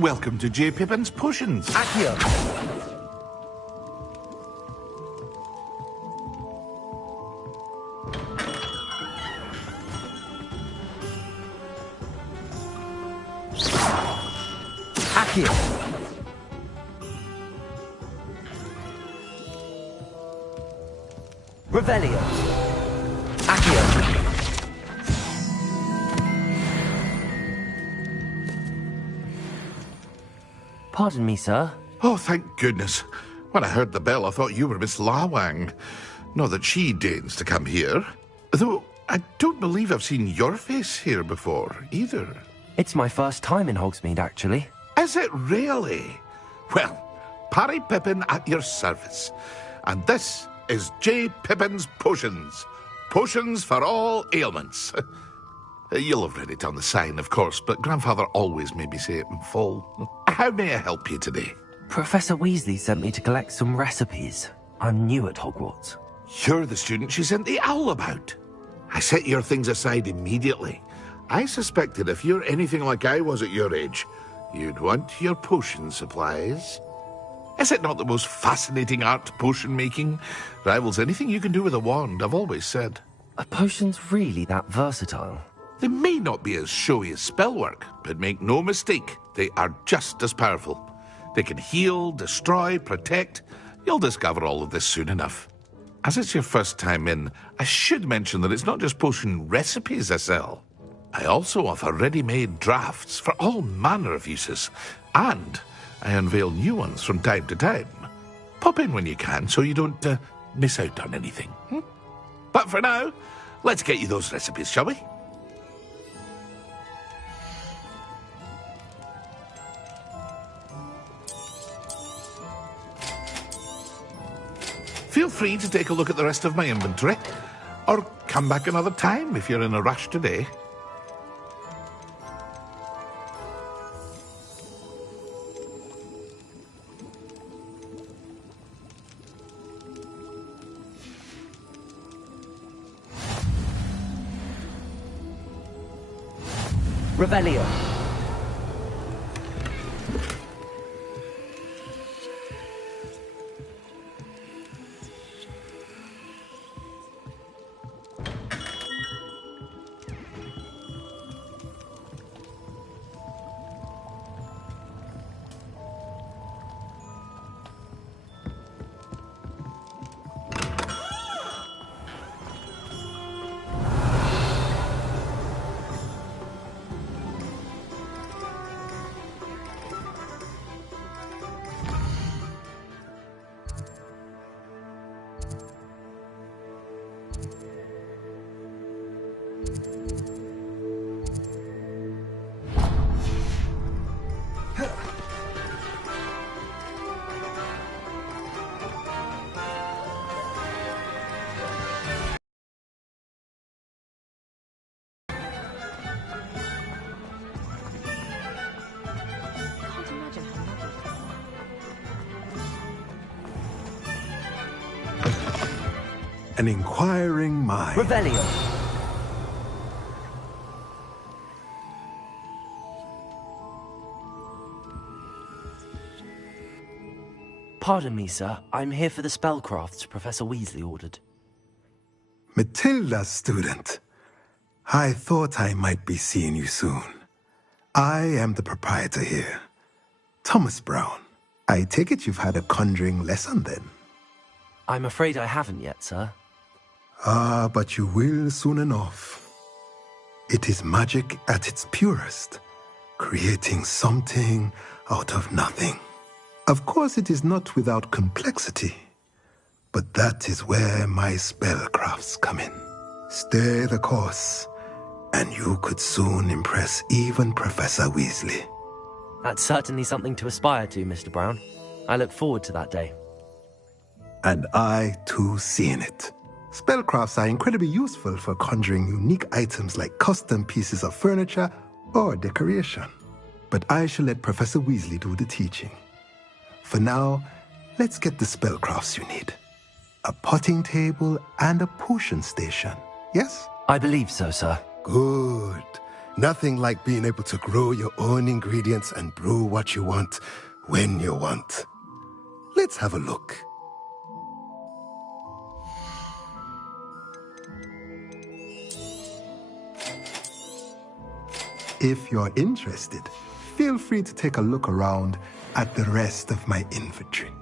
Welcome to J. Pippin's Potions. Accio. Accio. Revelio. Accio. Pardon me, sir. Oh, thank goodness. When I heard the bell, I thought you were Miss Lawang. Not that she deigns to come here. Though, I don't believe I've seen your face here before, either. It's my first time in Hogsmeade, actually. Is it really? Well, Parry Pippin at your service. And this is J. Pippin's Potions. Potions for all ailments. You'll have read it on the sign, of course, but Grandfather always made me say it in full. How may I help you today? Professor Weasley sent me to collect some recipes. I'm new at Hogwarts. You're the student she sent the owl about. I set your things aside immediately. I suspected if you're anything like I was at your age, you'd want your potion supplies. Is it not the most fascinating art, potion making? Rivals anything you can do with a wand, I've always said. Are potions really that versatile? They may not be as showy as spellwork, but make no mistake, they are just as powerful. They can heal, destroy, protect. You'll discover all of this soon enough. As it's your first time in, I should mention that it's not just potion recipes I sell. I also offer ready-made drafts for all manner of uses, and I unveil new ones from time to time. Pop in when you can so you don't miss out on anything. But for now, let's get you those recipes, shall we? Feel free to take a look at the rest of my inventory, or come back another time if you're in a rush today. Revelio. an inquiring mind. Revelio. Pardon me, sir. I'm here for the spellcrafts Professor Weasley ordered. Matilda's student. I thought I might be seeing you soon. I am the proprietor here, Thomas Brown. I take it you've had a conjuring lesson then? I'm afraid I haven't yet, sir. Ah, but you will soon enough. It is magic at its purest, creating something out of nothing. Of course, it is not without complexity, but that is where my spellcrafts come in. Stay the course, and you could soon impress even Professor Weasley. That's certainly something to aspire to, Mr. Brown. I look forward to that day. And I, too, seeing it. Spellcrafts are incredibly useful for conjuring unique items like custom pieces of furniture or decoration. But I shall let Professor Weasley do the teaching. For now, let's get the spellcrafts you need. A potting table and a potion station, yes? I believe so, sir. Good. Nothing like being able to grow your own ingredients and brew what you want, when you want. Let's have a look. If you're interested, feel free to take a look around at the rest of my inventory.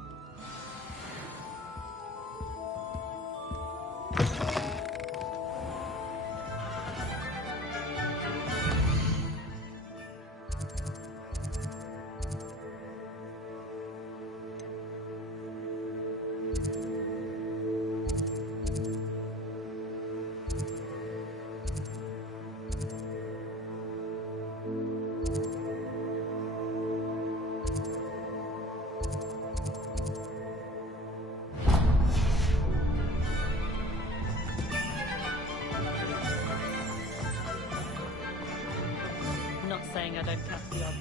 Not saying I don't catch the odd.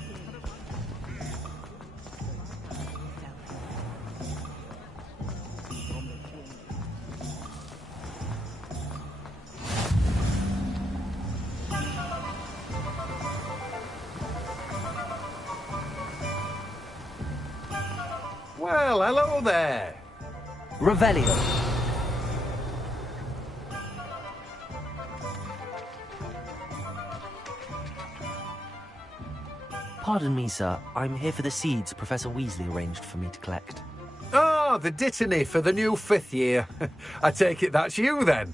Well, hello there. Revelio. Pardon me, sir. I'm here for the seeds Professor Weasley arranged for me to collect. Oh, the dittany for the new 5th year. I take it that's you, then.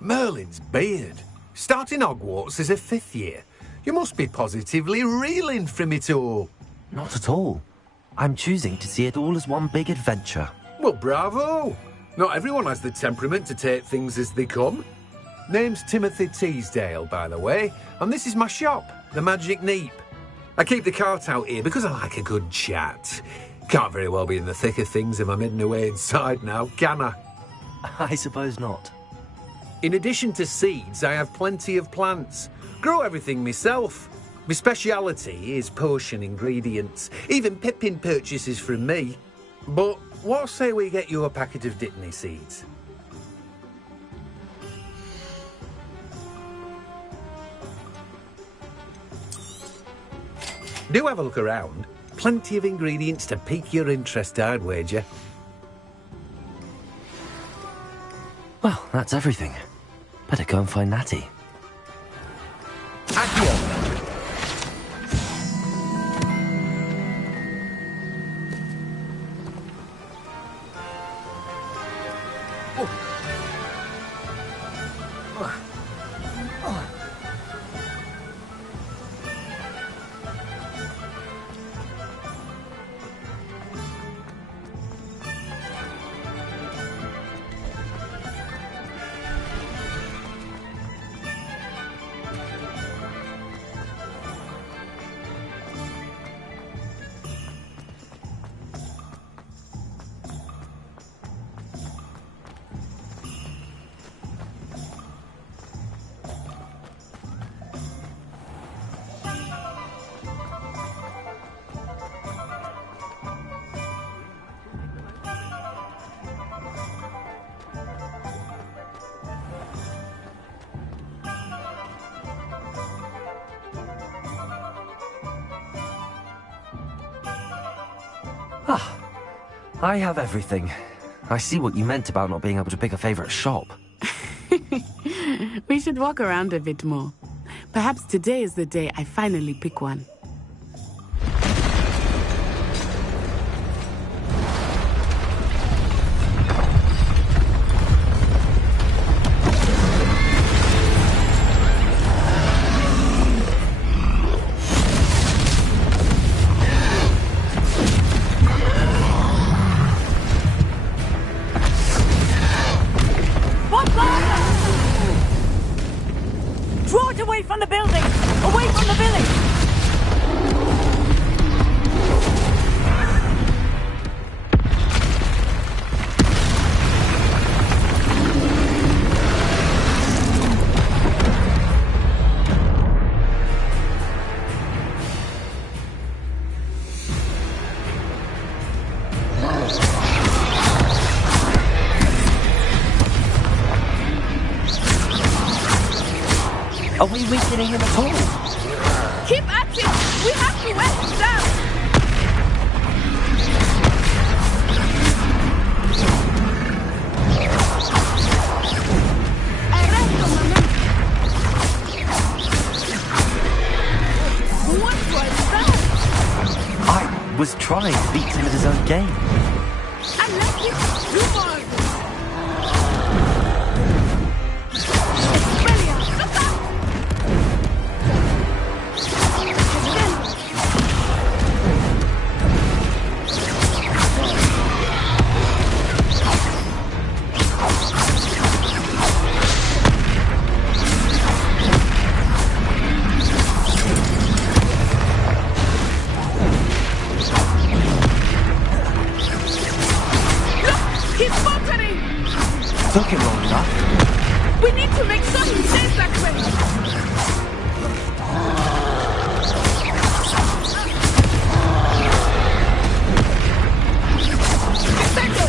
Merlin's beard. Starting Hogwarts as a 5th year. You must be positively reeling from it all. Not at all. I'm choosing to see it all as one big adventure. Well, bravo. Not everyone has the temperament to take things as they come. Name's Timothy Teasdale, by the way, and this is my shop, the Magic Neep. I keep the cart out here because I like a good chat. Can't very well be in the thick of things if I'm hidden away inside now, can I? I suppose not. In addition to seeds, I have plenty of plants. Grow everything myself. My speciality is potion ingredients. Even Pippin purchases from me. But what say we get you a packet of Dittany seeds? Do have a look around. Plenty of ingredients to pique your interest, I'd wager. Well, that's everything. Better go and find Natty. Accio! I have everything. I see what you meant about not being able to pick a favorite shop. We should walk around a bit more. Perhaps today is the day I finally pick one. Draw it away from the building! Away from the village! Are we weakening him at all? Keep at it! We have to wear him down! What was that? I was trying to beat him at his own game. And let him do more of this! Brilliant! Look out! He's faltering! Took him long enough. We need to make sure he stays that way! Settle!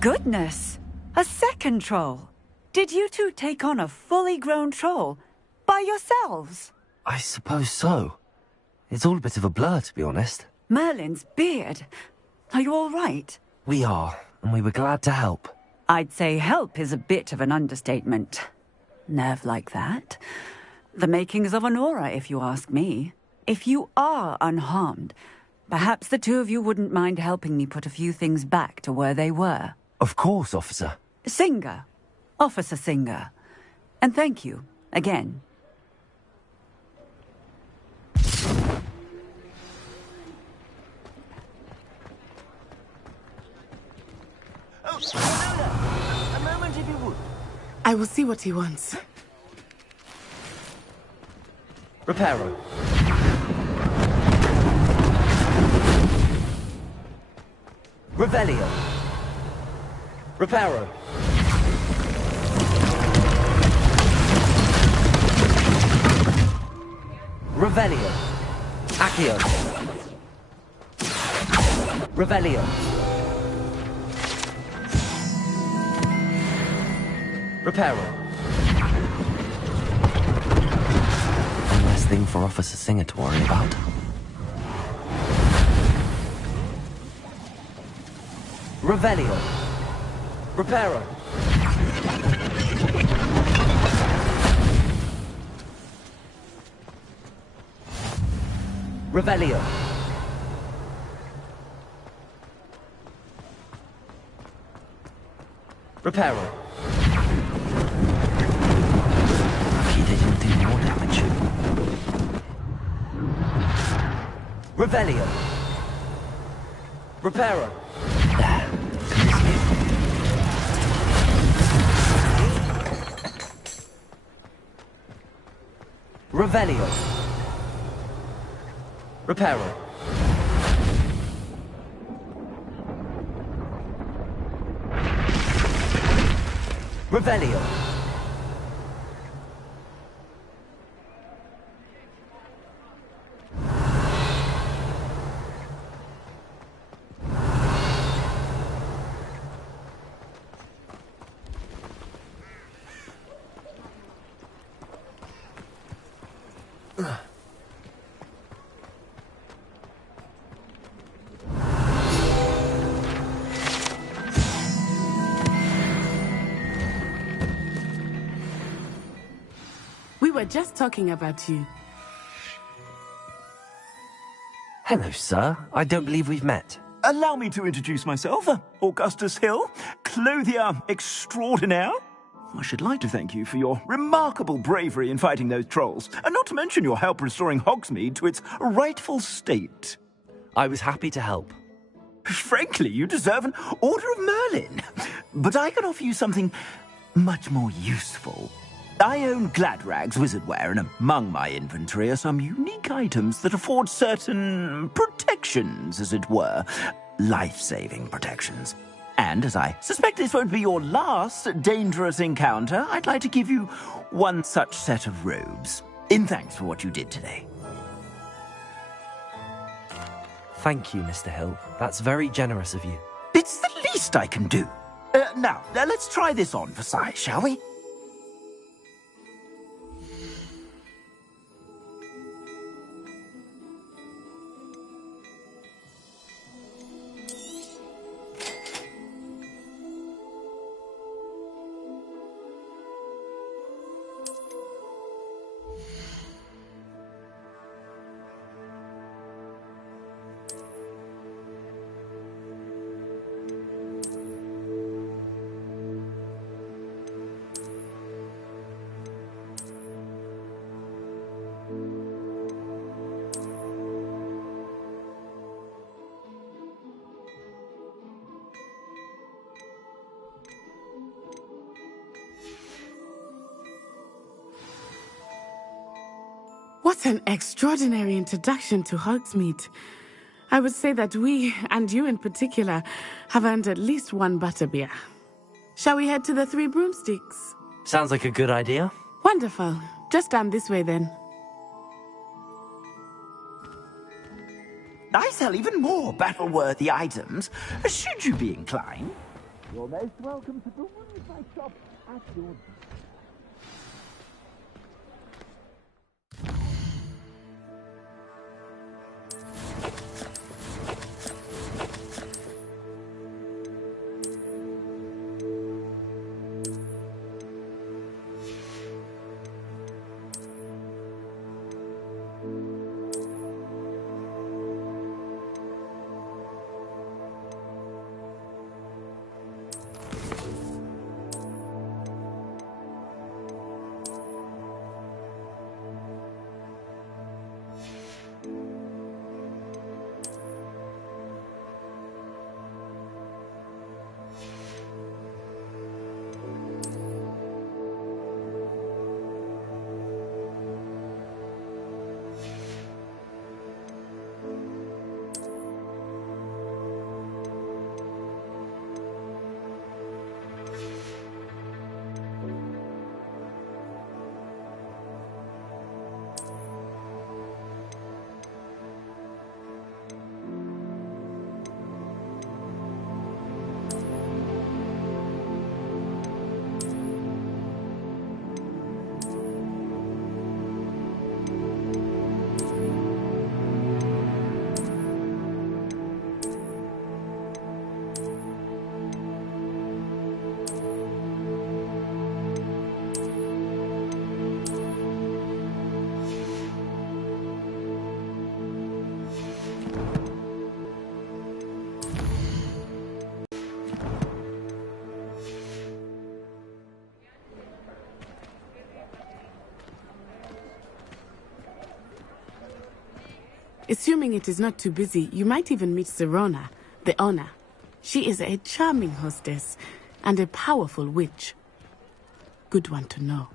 Goodness! A second troll! Did you two take on a fully grown troll? By yourselves? I suppose so. It's all a bit of a blur, to be honest. Merlin's beard. Are you all right? We are, and we were glad to help. I'd say help is a bit of an understatement. Nerve like that. The makings of an aura, if you ask me. If you are unharmed, perhaps the two of you wouldn't mind helping me put a few things back to where they were. Of course, officer. Singer. Officer Singer. And thank you, again. A moment if you would. I will see what he wants. Reparo. Revelio. Reparo. Revelio. Accio. Revelio. Reparo. One less thing for Officer Singer to worry about. Revelio. Reparo. Revelio. Reparo. Lucky they didn't do more damage. Revelio. Reparo. Revelio. Reparo. Revelio. were just talking about you. Hello, sir. I don't believe we've met. Allow me to introduce myself, Augustus Hill, clothier extraordinaire. I should like to thank you for your remarkable bravery in fighting those trolls, and not to mention your help restoring Hogsmeade to its rightful state. I was happy to help. Frankly, you deserve an Order of Merlin. But I can offer you something much more useful. I own Gladrag's wizardware, and among my inventory are some unique items that afford certain protections, as it were. Life-saving protections. And as I suspect this won't be your last dangerous encounter, I'd like to give you one such set of robes, in thanks for what you did today. Thank you, Mr. Hill. That's very generous of you. It's the least I can do. Now, let's try this on for size, shall we? What an extraordinary introduction to Hogsmeade. I would say that we, and you in particular, have earned at least one butterbeer. Shall we head to the Three Broomsticks? Sounds like a good idea. Wonderful. Just down this way then. I sell even more battle-worthy items, should you be inclined. You're most welcome to peruse my shop at your... Assuming it is not too busy, you might even meet Serona, the owner. She is a charming hostess and a powerful witch. Good one to know.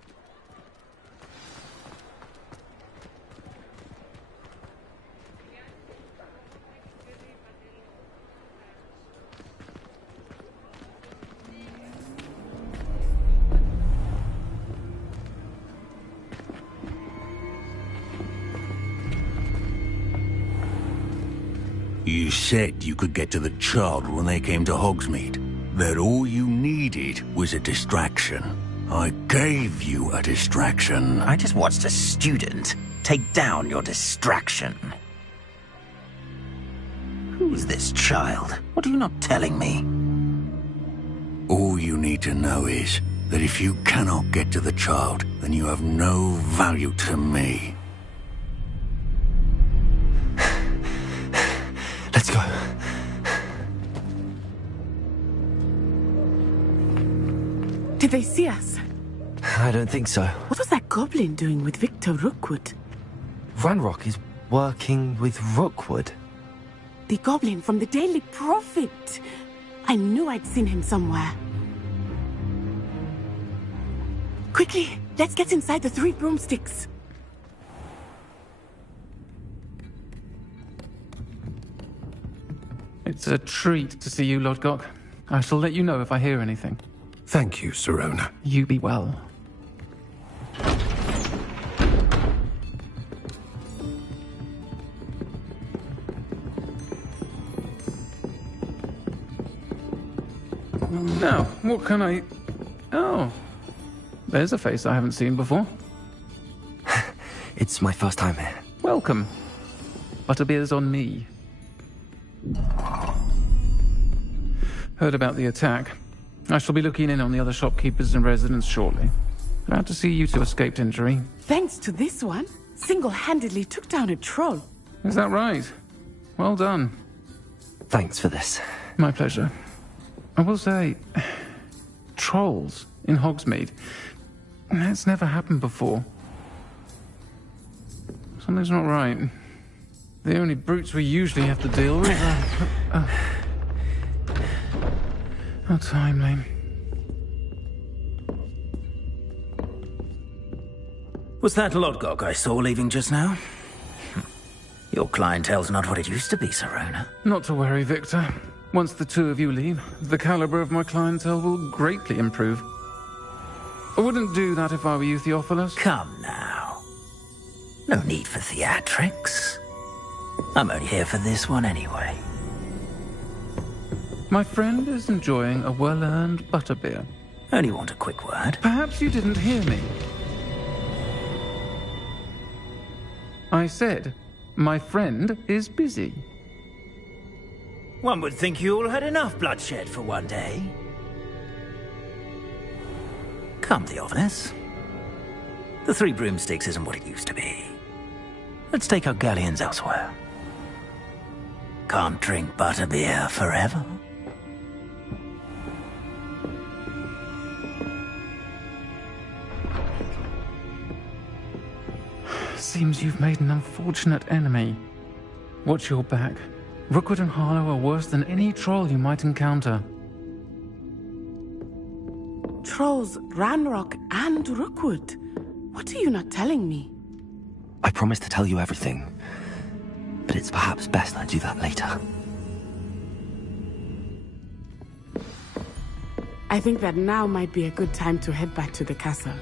You said you could get to the child when they came to Hogsmeade. That all you needed was a distraction. I gave you a distraction. I just watched a student take down your distraction. Who's this child? What are you not telling me? All you need to know is that if you cannot get to the child, then you have no value to me. Let's go. Did they see us? I don't think so. What was that goblin doing with Victor Rookwood? Ranrock is working with Rookwood. The goblin from the Daily Prophet. I knew I'd seen him somewhere. Quickly, let's get inside the 3 broomsticks. It's a treat to see you, Lodgok. I shall let you know if I hear anything. Thank you, Sirona. You be well. Now, what can I... Oh, there's a face I haven't seen before. It's my first time here. Welcome. Butterbeer's on me. Heard about the attack. I shall be looking in on the other shopkeepers and residents shortly. Glad to see you two escaped injury. Thanks to this one, single-handedly took down a troll. Is that right? Well done. Thanks for this. My pleasure. I will say, trolls in Hogsmeade. That's never happened before. Something's not right. The only brutes we usually have to deal with are... How timely. Was that Lodgok I saw leaving just now? Your clientele's not what it used to be, Sirona. Not to worry, Victor. Once the 2 of you leave, the caliber of my clientele will greatly improve. I wouldn't do that if I were you, Theophilus. Come now. No need for theatrics. I'm only here for this one anyway. My friend is enjoying a well-earned butterbeer. Only want a quick word. Perhaps you didn't hear me. I said, my friend is busy. One would think you all had enough bloodshed for one day. Come, Theophilus. The 3 broomsticks isn't what it used to be. Let's take our galleons elsewhere. Can't drink butterbeer forever. Seems you've made an unfortunate enemy. Watch your back. Rookwood and Harlow are worse than any troll you might encounter. Trolls, Ranrock, and Rookwood. What are you not telling me? I promise to tell you everything, but it's perhaps best I do that later. I think that now might be a good time to head back to the castle.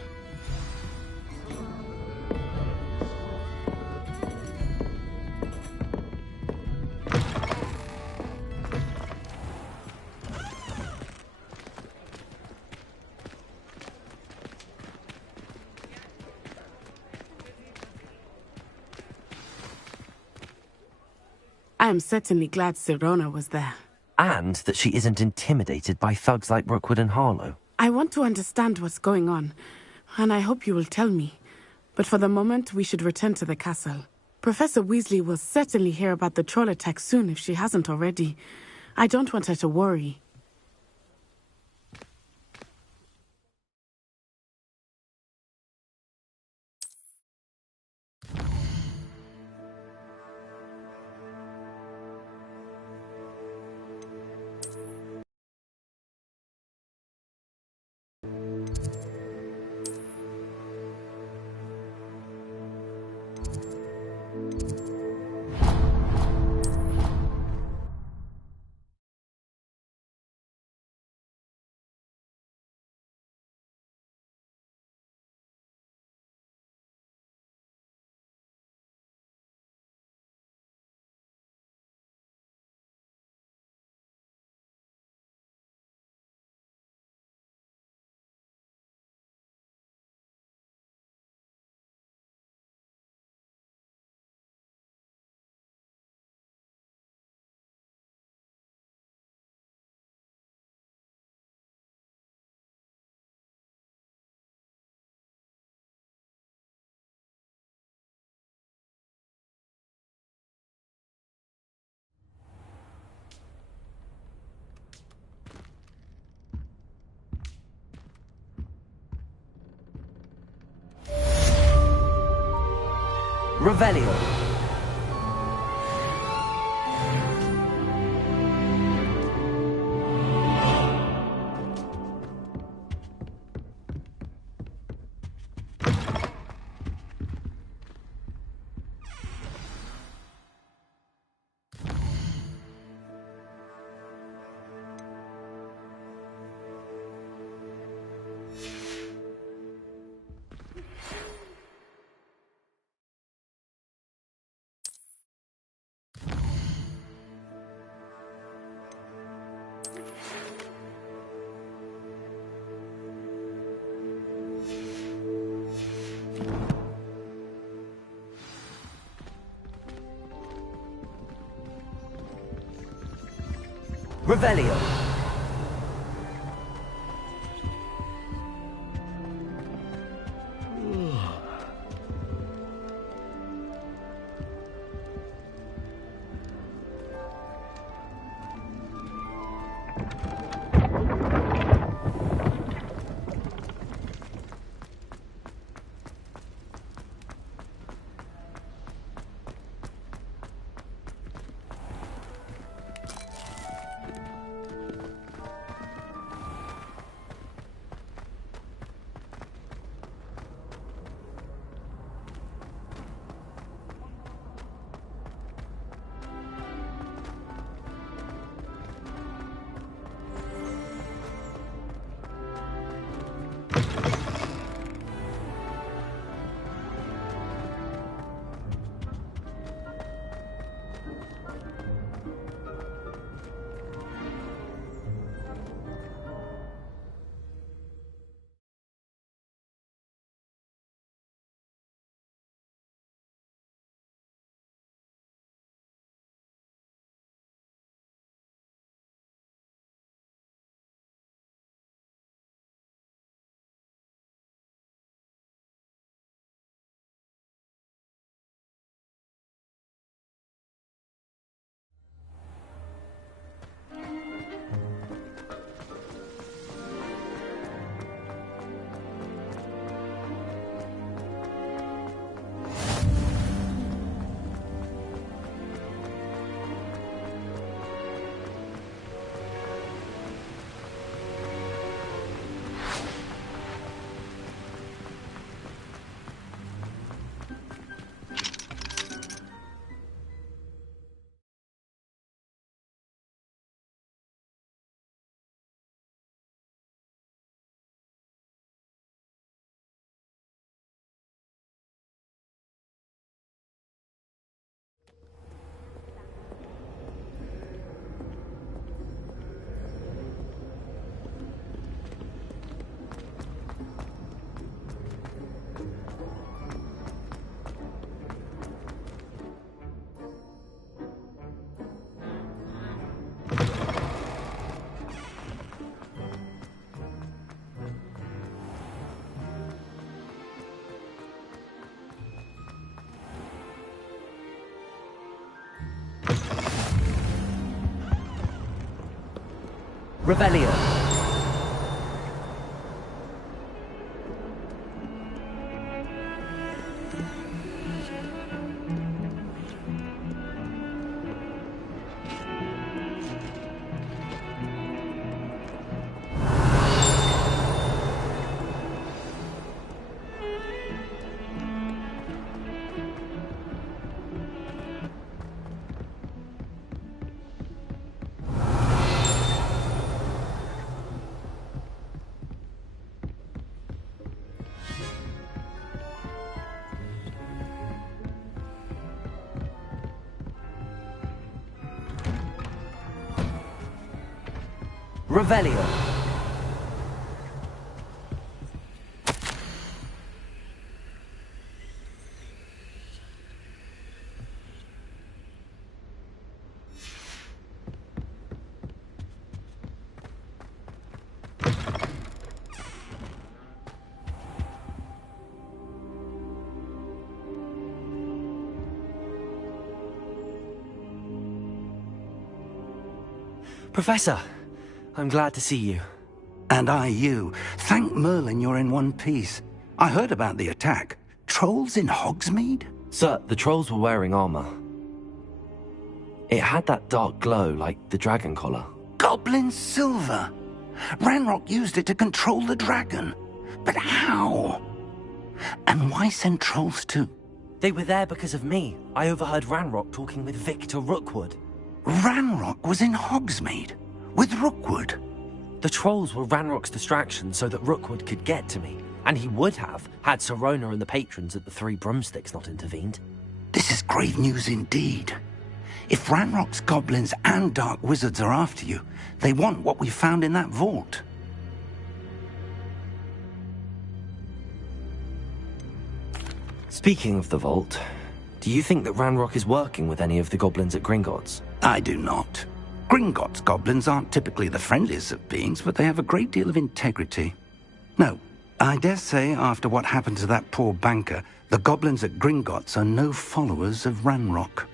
I am certainly glad Sirona was there. And that she isn't intimidated by thugs like Rookwood and Harlow. I want to understand what's going on, and I hope you will tell me. But for the moment, we should return to the castle. Professor Weasley will certainly hear about the troll attack soon if she hasn't already. I don't want her to worry. Revelio. Revelio. Revelio. Revelio. Professor, I'm glad to see you. And I you. Thank Merlin you're in one piece. I heard about the attack. Trolls in Hogsmeade? Sir, the trolls were wearing armor. It had that dark glow like the dragon collar. Goblin silver! Ranrock used it to control the dragon. But how? And why send trolls too? They were there because of me. I overheard Ranrock talking with Victor Rookwood. Ranrock was in Hogsmeade with Rookwood. The trolls were Ranrock's distraction so that Rookwood could get to me. And he would have, had Sirona and the patrons at the Three Broomsticks not intervened. This is grave news indeed. If Ranrock's goblins and dark wizards are after you, they want what we found in that vault. Speaking of the vault, do you think that Ranrock is working with any of the goblins at Gringotts? I do not. Gringotts goblins aren't typically the friendliest of beings, but they have a great deal of integrity. No, I dare say after what happened to that poor banker, the goblins at Gringotts are no followers of Ranrock.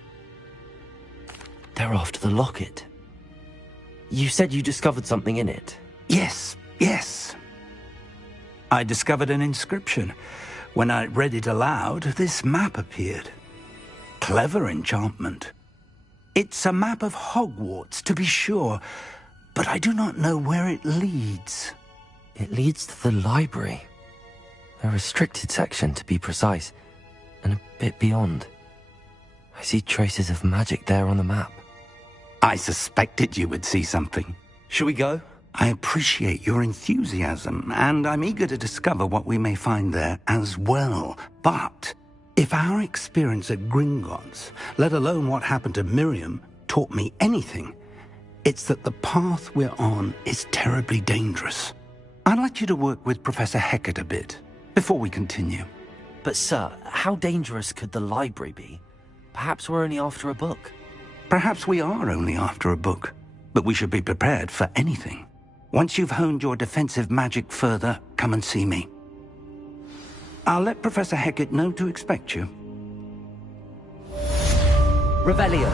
They're after the locket. You said you discovered something in it. Yes. I discovered an inscription. When I read it aloud, this map appeared. Clever enchantment. It's a map of Hogwarts, to be sure, but I do not know where it leads. It leads to the library. A restricted section, to be precise, and a bit beyond. I see traces of magic there on the map. I suspected you would see something. Shall we go? I appreciate your enthusiasm, and I'm eager to discover what we may find there as well. But if our experience at Gringotts, let alone what happened to Miriam, taught me anything, it's that the path we're on is terribly dangerous. I'd like you to work with Professor Hecat a bit before we continue. But sir, how dangerous could the library be? Perhaps we're only after a book. Perhaps we are only after a book, but we should be prepared for anything. Once you've honed your defensive magic further, come and see me. I'll let Professor Hecat know to expect you. Revelio.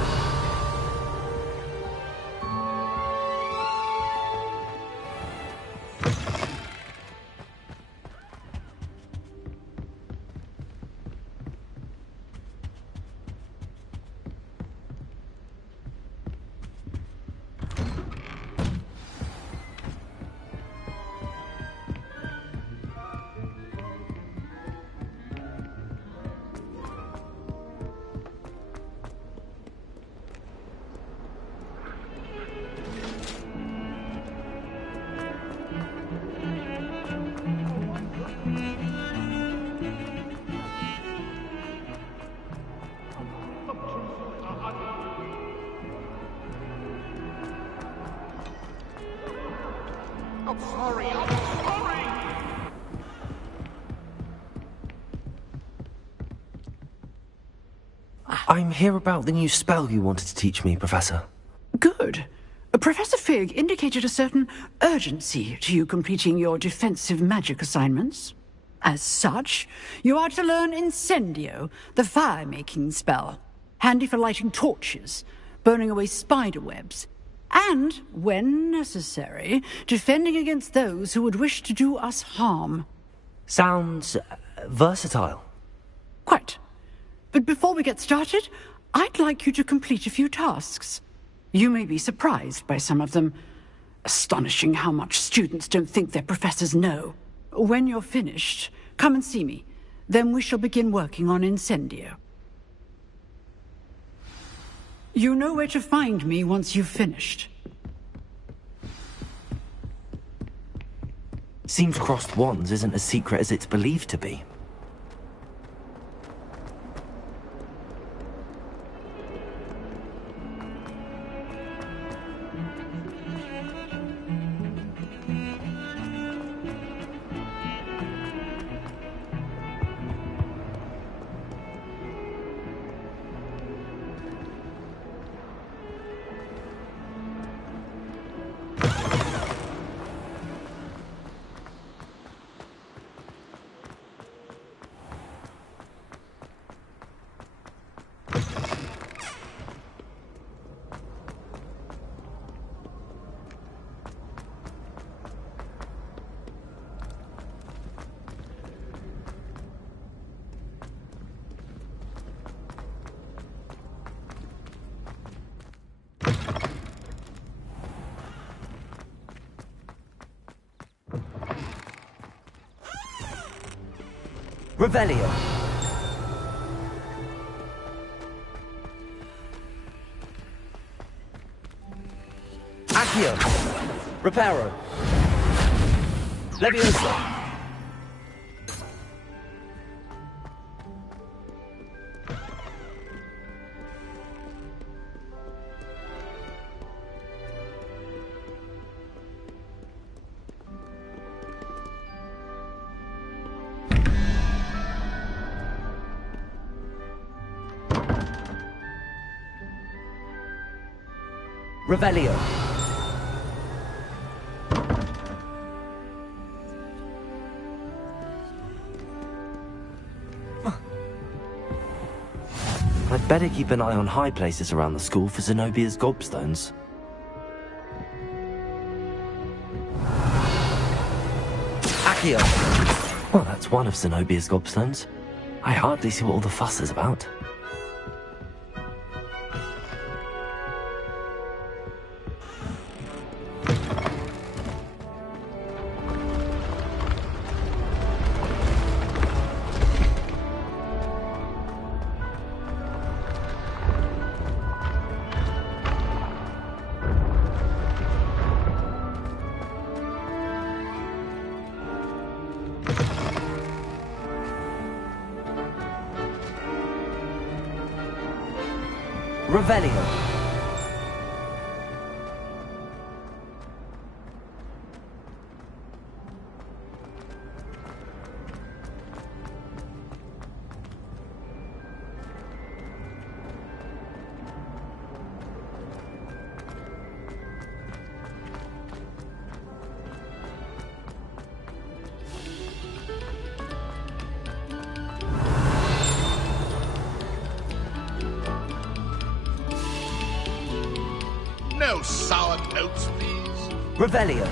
I'm here about the new spell you wanted to teach me, Professor. Good. Professor Fig indicated a certain urgency to you completing your defensive magic assignments. As such, you are to learn Incendio, the fire-making spell, handy for lighting torches, burning away spider webs, and, when necessary, defending against those who would wish to do us harm. Sounds versatile. Quite. But before we get started, I'd like you to complete a few tasks. You may be surprised by some of them. Astonishing how much students don't think their professors know. When you're finished, come and see me. Then we shall begin working on Incendio. You know where to find me once you've finished. Seems crossed wands isn't as secret as it's believed to be. Revelio. Accio. Reparo. Leviosa. Revelio. I'd better keep an eye on high places around the school for Zenobia's gobstones. Accio! Well, that's one of Zenobia's gobstones. I hardly see what all the fuss is about. Revelio. No sour notes, please. Revelio.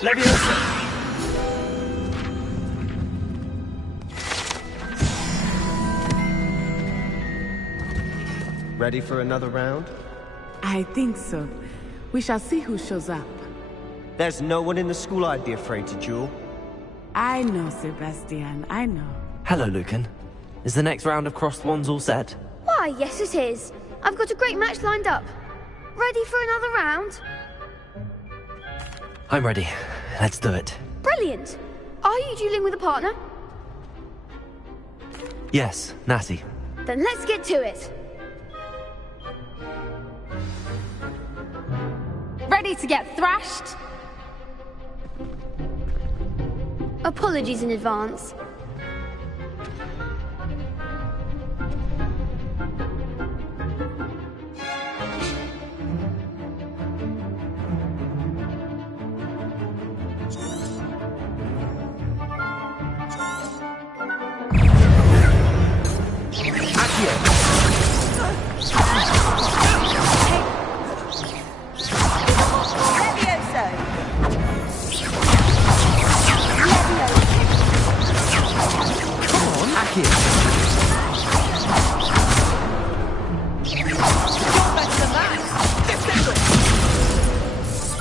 Leviosa. Ready for another round? I think so. We shall see who shows up. There's no one in the school I'd be afraid to duel. I know, Sebastian, I know. Hello, Lucan. Is the next round of crossed wands all set? Why, yes it is. I've got a great match lined up. Ready for another round? I'm ready. Let's do it. Brilliant. Are you dueling with a partner? Yes, Natty. Then let's get to it. Ready to get thrashed? Apologies in advance.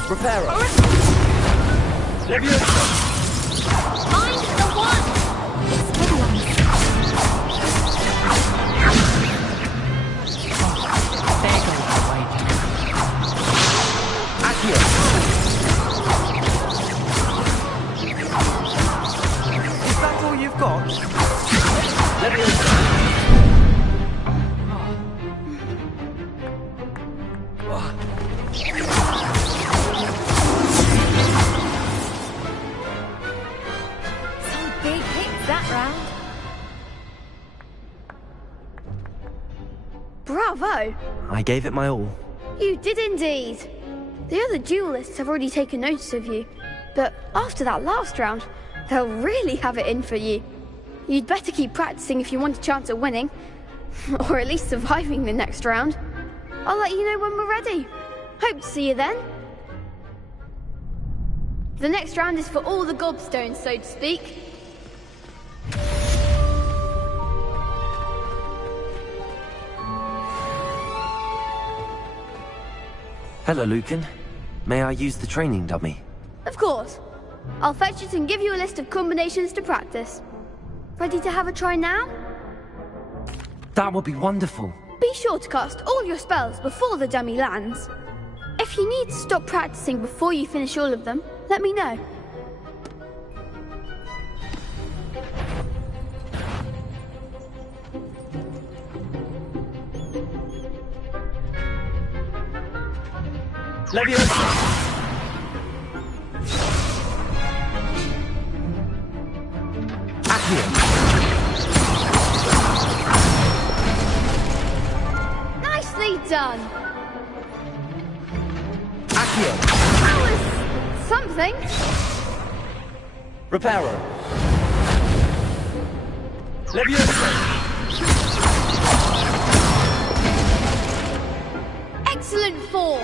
Reparo. Leviosa. Find the one. It's stabilized. There goes the wager. Accio. Is that all you've got? Some big hits that round. Bravo! I gave it my all. You did indeed. The other duelists have already taken notice of you, but after that last round, they'll really have it in for you. You'd better keep practicing if you want a chance at winning, or at least surviving the next round. I'll let you know when we're ready. Hope to see you then. The next round is for all the gobstones, so to speak. Hello, Lucan. May I use the training dummy? Of course. I'll fetch it and give you a list of combinations to practice. Ready to have a try now? That would be wonderful. Be sure to cast all your spells before the dummy lands. If you need to stop practicing before you finish all of them, let me know. Nicely done. That was something. Reparo. Excellent form.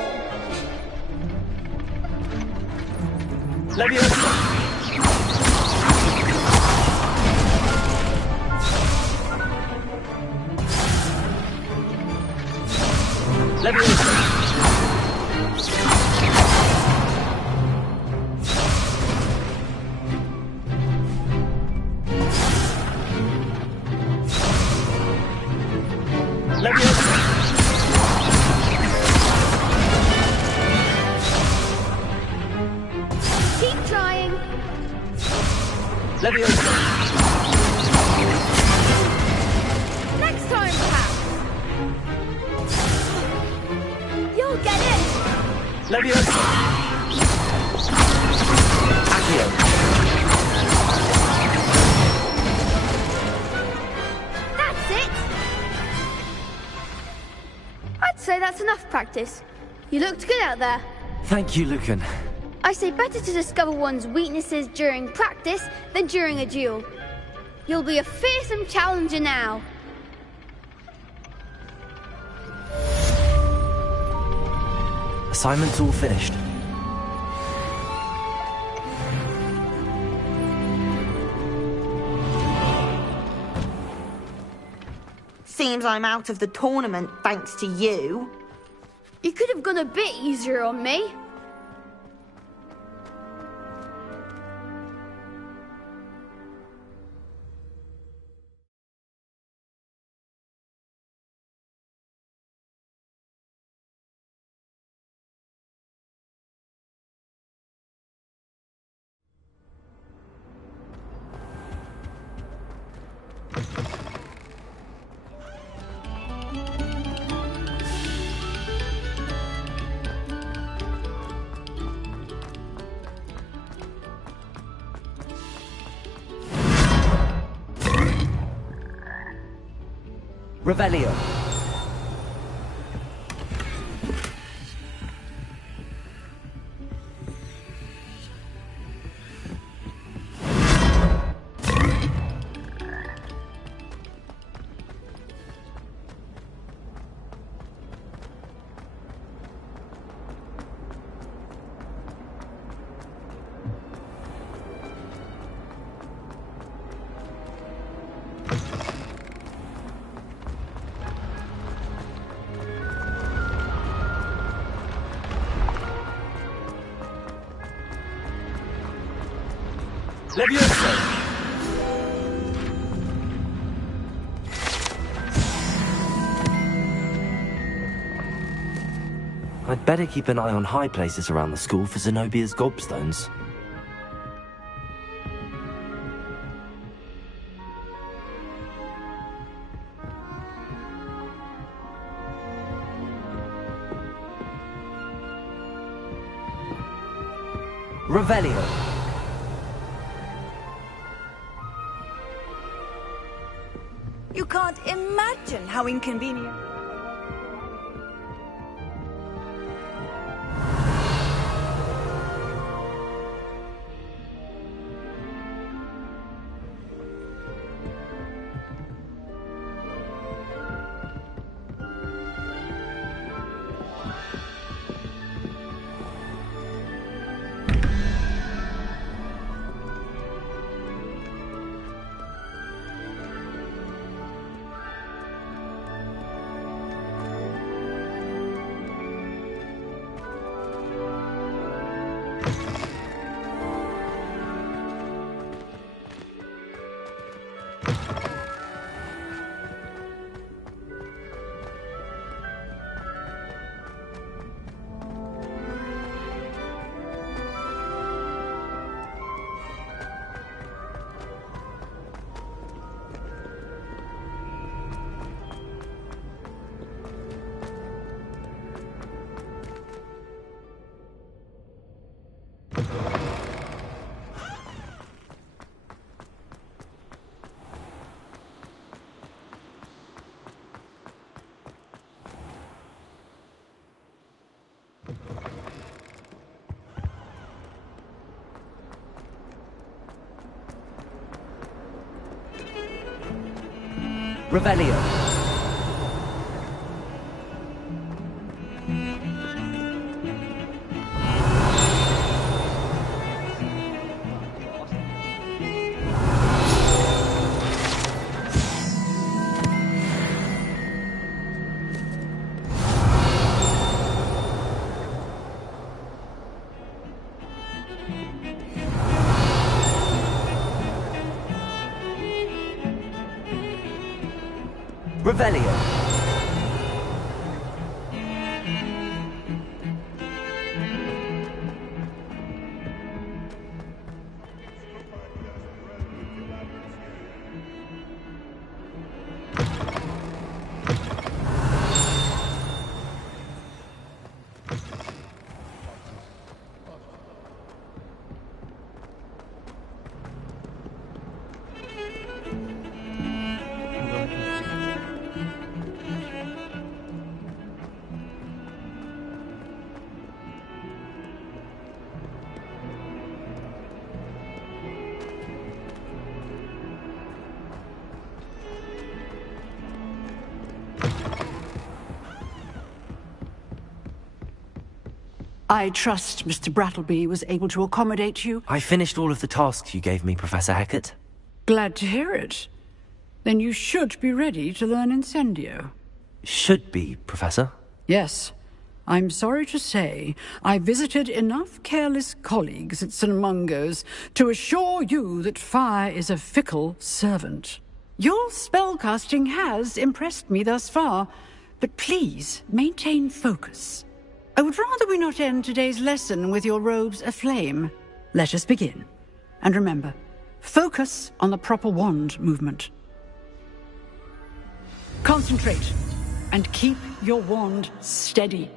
Keep trying. Next time, perhaps. You'll get it. That's it. I'd say that's enough practice. You looked good out there. Thank you, Lucan. I say better to discover one's weaknesses during practice than during a duel. You'll be a fearsome challenger now. Assignment's all finished. Seems I'm out of the tournament thanks to you. You could have gone a bit easier on me. Revelio. I'd better keep an eye on high places around the school for Zenobia's gobstones. Revelio. You can't imagine how inconvenient. Revelio. Revelio. I trust Mr. Brattleby was able to accommodate you. I finished all of the tasks you gave me, Professor Hecat. Glad to hear it. Then you should be ready to learn Incendio. Should be, Professor. Yes. I'm sorry to say, I visited enough careless colleagues at St. Mungo's to assure you that fire is a fickle servant. Your spellcasting has impressed me thus far, but please maintain focus. I would rather we not end today's lesson with your robes aflame. Let us begin. And remember, focus on the proper wand movement. Concentrate, and keep your wand steady.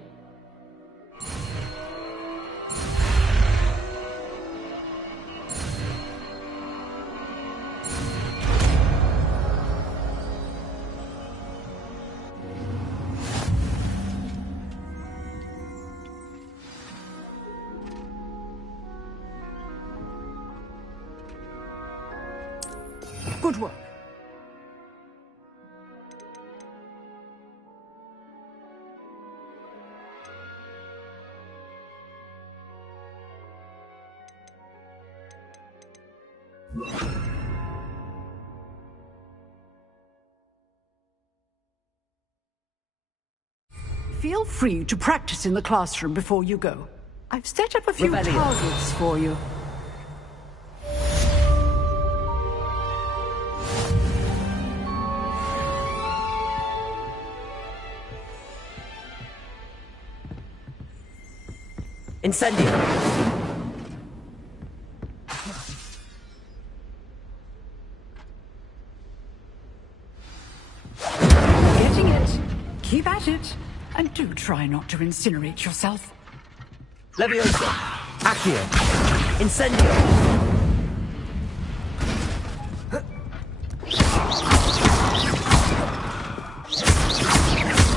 Good work. Feel free to practice in the classroom before you go. I've set up a few targets for you. Incendio. Getting it. Keep at it. And do try not to incinerate yourself. Leviosa. Accio! Incendio!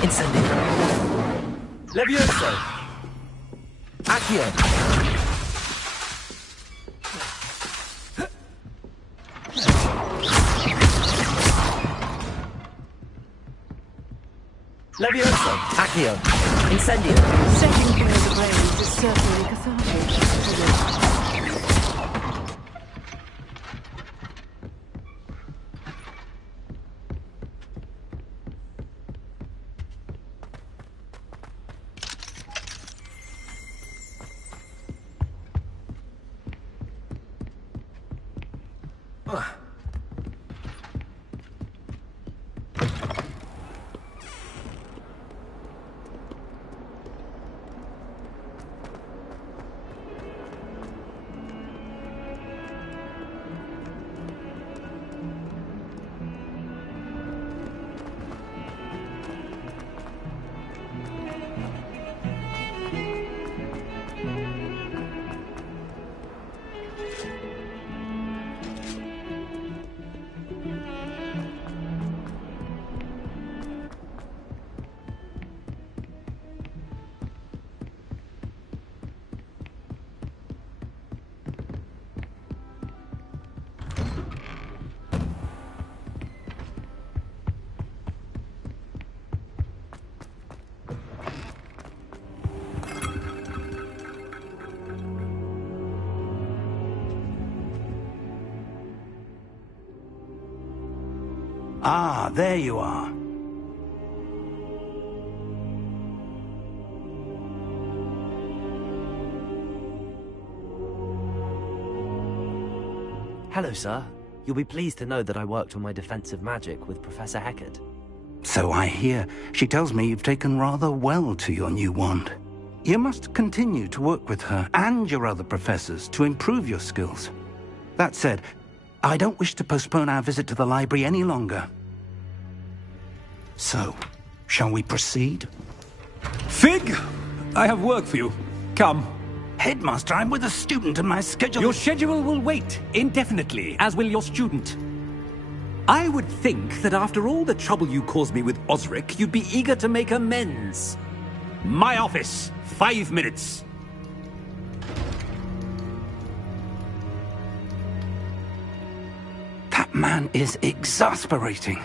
Incendio! Levioso! Accio! Levioso! Accio! Incendio! Setting clear the brains is certainly cathartic. Ah, there you are. Hello, sir. You'll be pleased to know that I worked on my defensive magic with Professor Heckard. So I hear. She tells me you've taken rather well to your new wand. You must continue to work with her and your other professors to improve your skills. That said, I don't wish to postpone our visit to the library any longer. So, shall we proceed? Fig! I have work for you. Come. Headmaster, I'm with a student and my schedule... Your schedule will wait indefinitely, as will your student. I would think that after all the trouble you caused me with Osric, you'd be eager to make amends. My office, 5 minutes. That man is exasperating.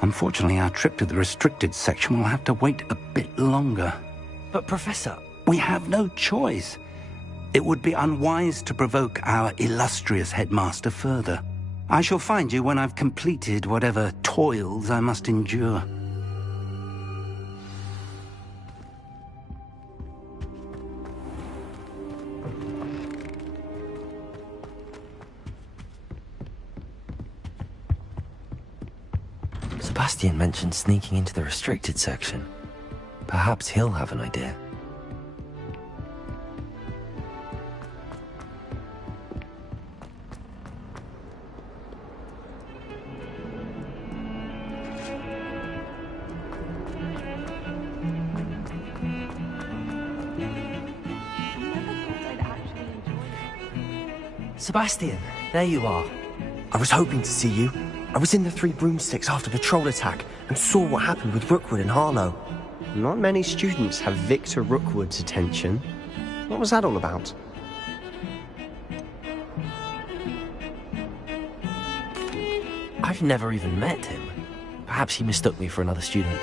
Unfortunately, our trip to the restricted section will have to wait a bit longer. But, Professor... We have no choice. It would be unwise to provoke our illustrious headmaster further. I shall find you when I've completed whatever toils I must endure. Sebastian mentioned sneaking into the restricted section. Perhaps he'll have an idea. Sebastian, there you are. I was hoping to see you. I was in the Three Broomsticks after the troll attack and saw what happened with Rookwood and Harlow. Not many students have Victor Rookwood's attention. What was that all about? I've never even met him. Perhaps he mistook me for another student.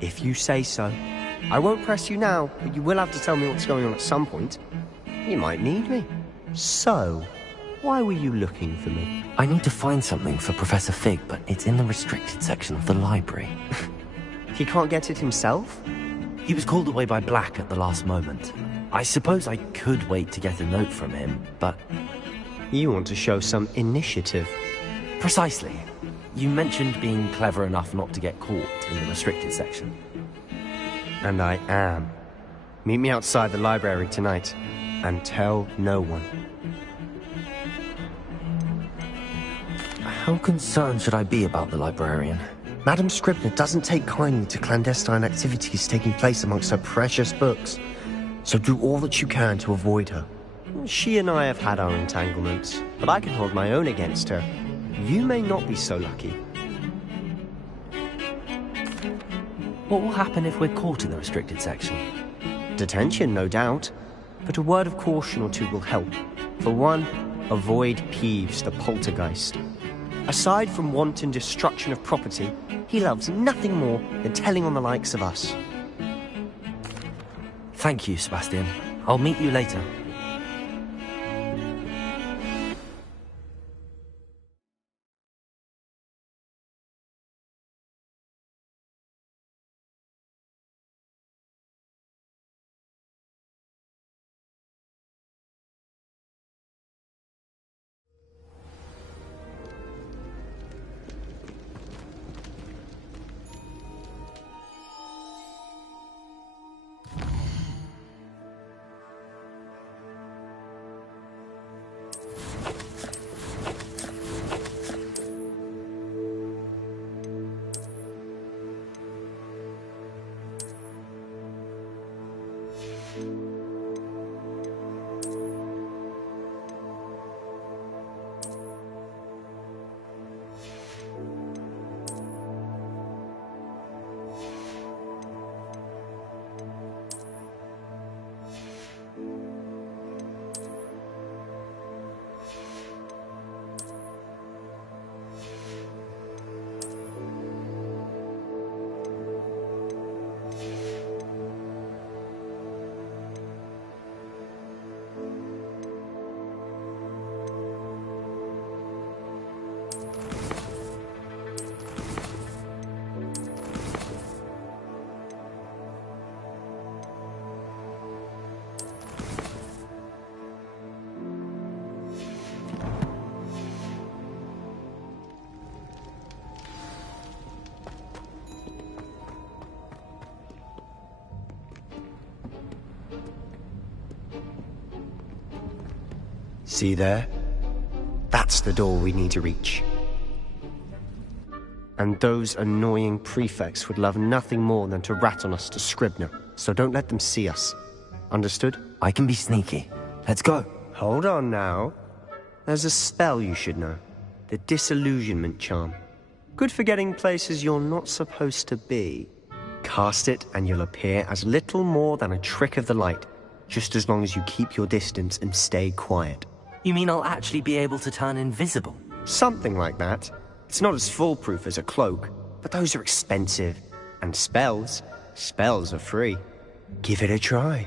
If you say so. I won't press you now, but you will have to tell me what's going on at some point. You might need me. So, why were you looking for me? I need to find something for Professor Fig, but it's in the restricted section of the library. He can't get it himself? He was called away by Black at the last moment. I suppose I could wait to get a note from him, but... You want to show some initiative. Precisely. You mentioned being clever enough not to get caught in the restricted section. And I am. Meet me outside the library tonight, and tell no one. How concerned should I be about the librarian? Madame Scribner doesn't take kindly to clandestine activities taking place amongst her precious books. So do all that you can to avoid her. She and I have had our entanglements, but I can hold my own against her. You may not be so lucky. What will happen if we're caught in the restricted section? Detention, no doubt. But a word of caution or two will help. For one, avoid Peeves, the poltergeist. Aside from wanton destruction of property, he loves nothing more than telling on the likes of us. Thank you, Sebastian. I'll meet you later. See there? That's the door we need to reach. And those annoying prefects would love nothing more than to rat on us to Scribner, so don't let them see us. Understood? I can be sneaky. Let's go. Hold on now. There's a spell you should know. The Disillusionment Charm. Good for getting places you're not supposed to be. Cast it and you'll appear as little more than a trick of the light, just as long as you keep your distance and stay quiet. You mean I'll actually be able to turn invisible? Something like that. It's not as foolproof as a cloak, but those are expensive. And spells are free. Give it a try.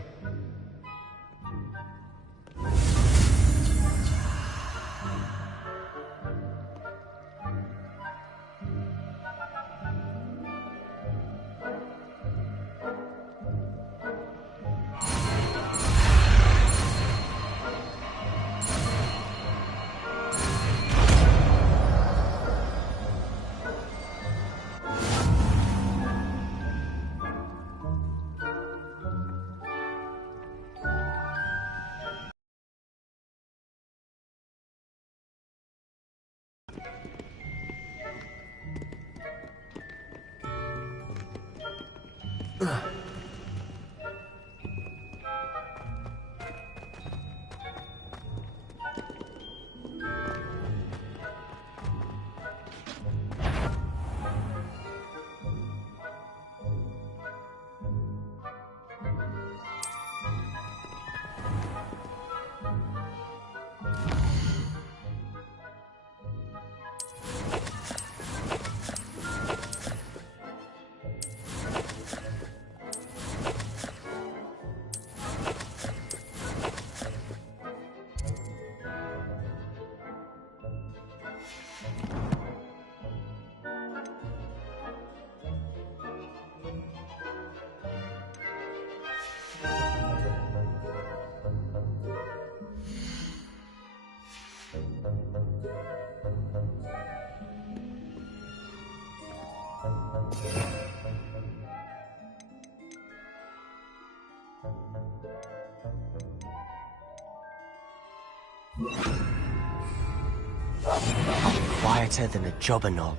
Quieter than a jobber knob.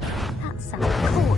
That sounds cool.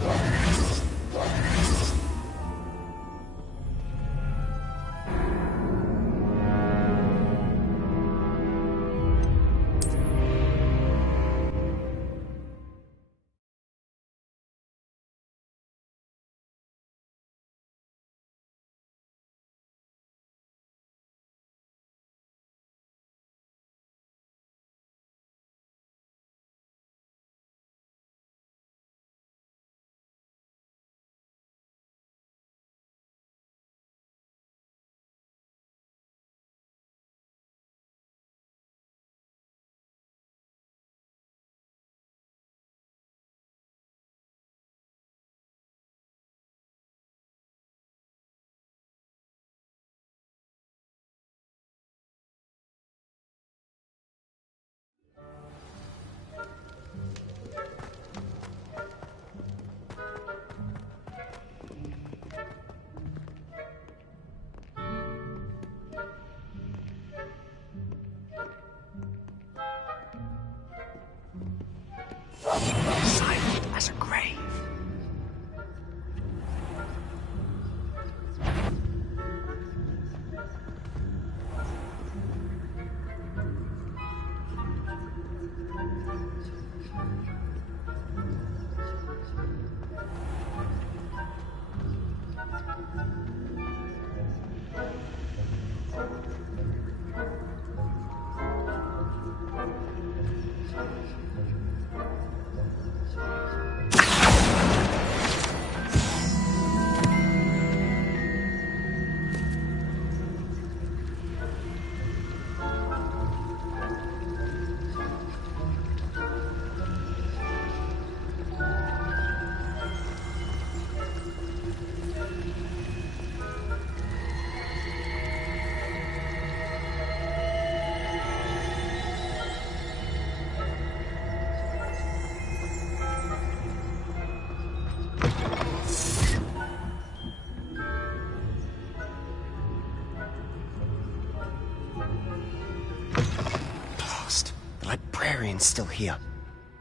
librarian's still here.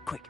Quick.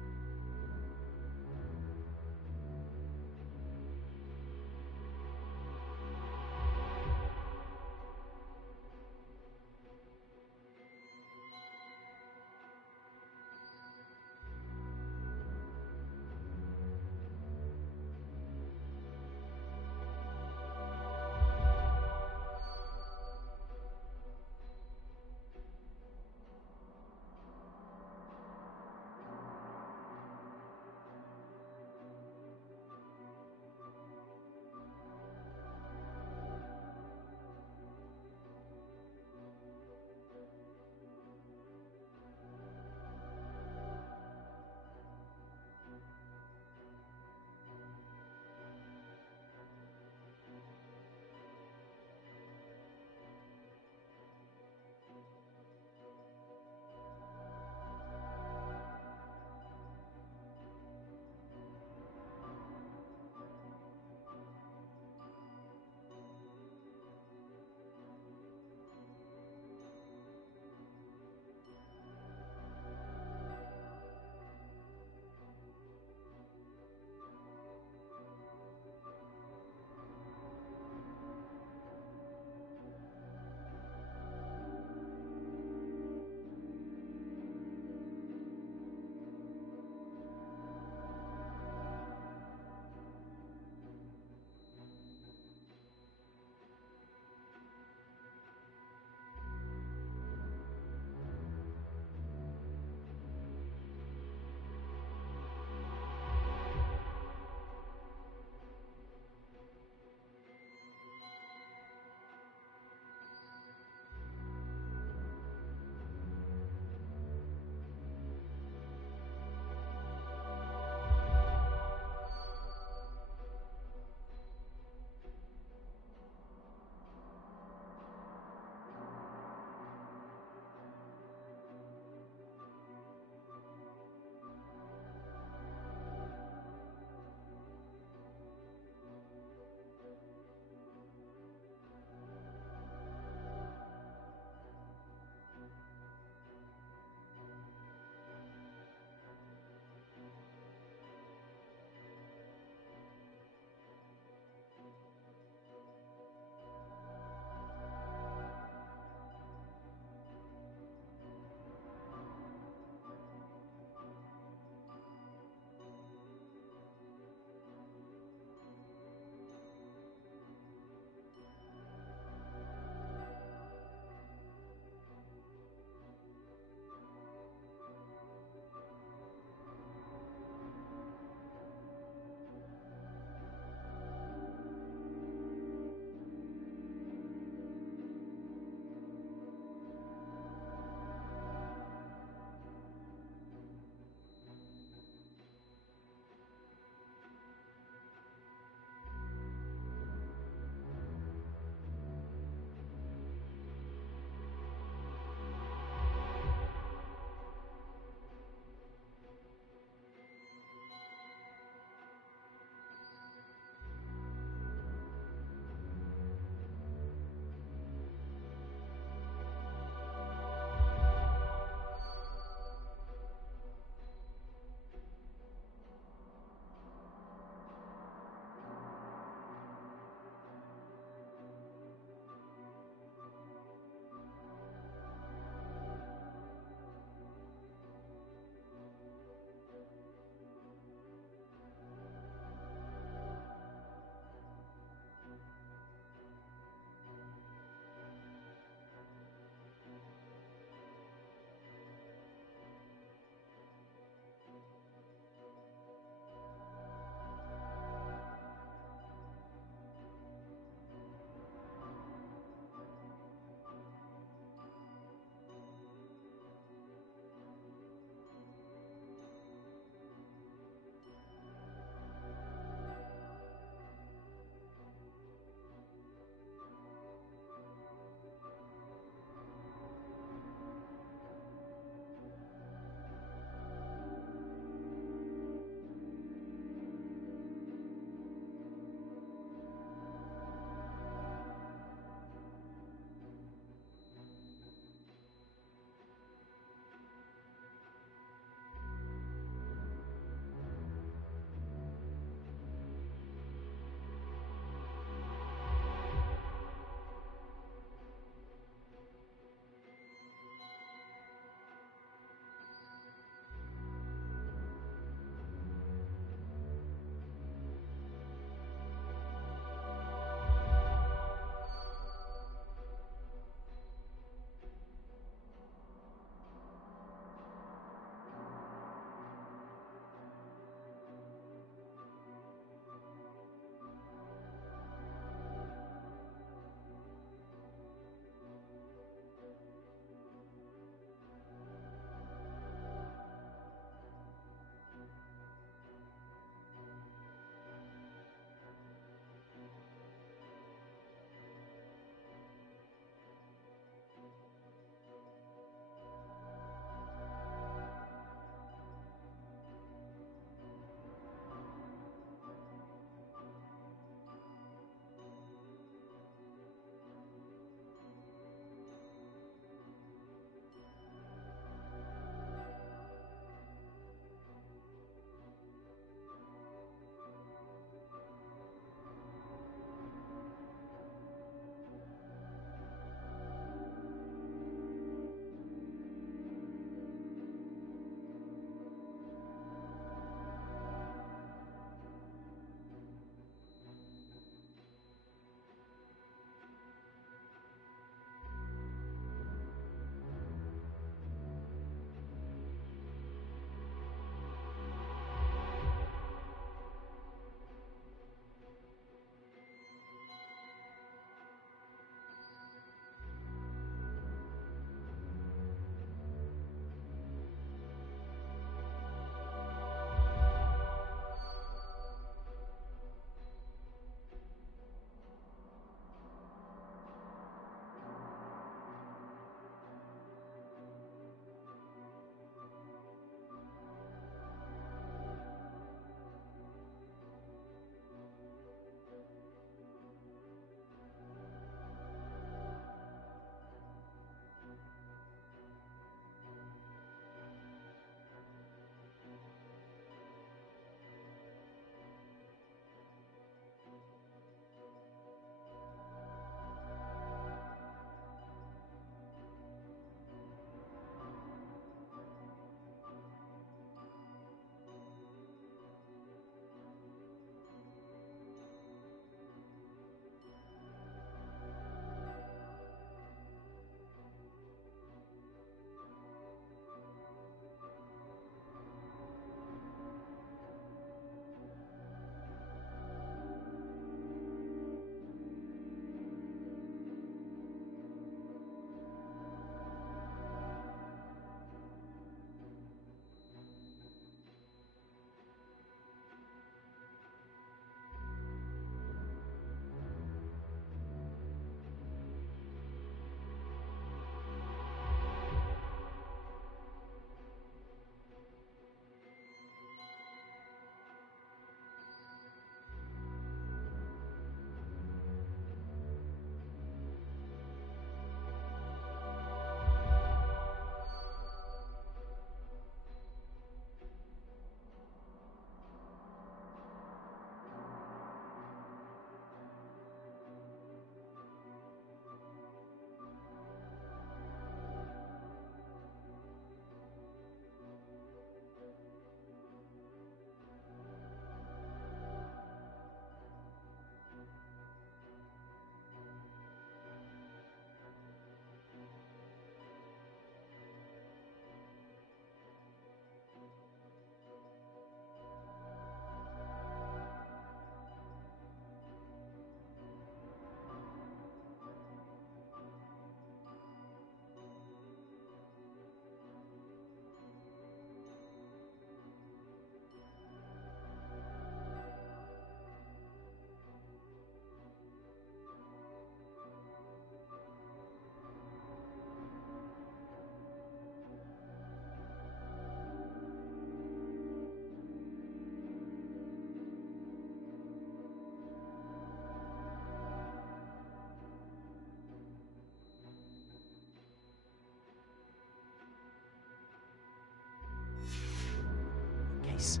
place.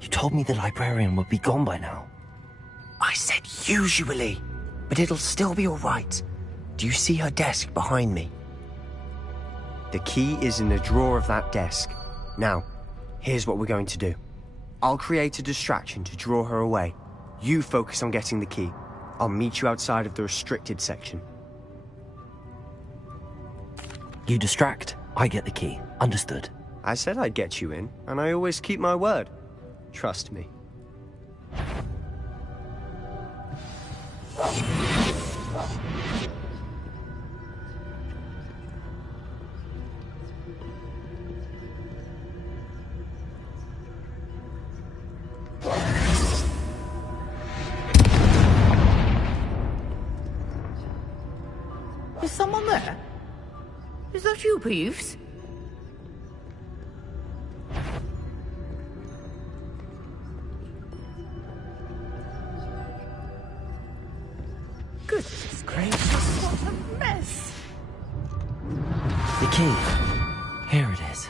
You told me the librarian would be gone by now. I said usually, but it'll still be all right. Do you see her desk behind me? The key is in the drawer of that desk. Now, here's what we're going to do. I'll create a distraction to draw her away. You focus on getting the key. I'll meet you outside of the restricted section. You distract, I get the key. Understood. I said I'd get you in, and I always keep my word. Trust me. Is someone there? Is that you, Peeves? Goodness gracious, what a mess! The key. Here it is.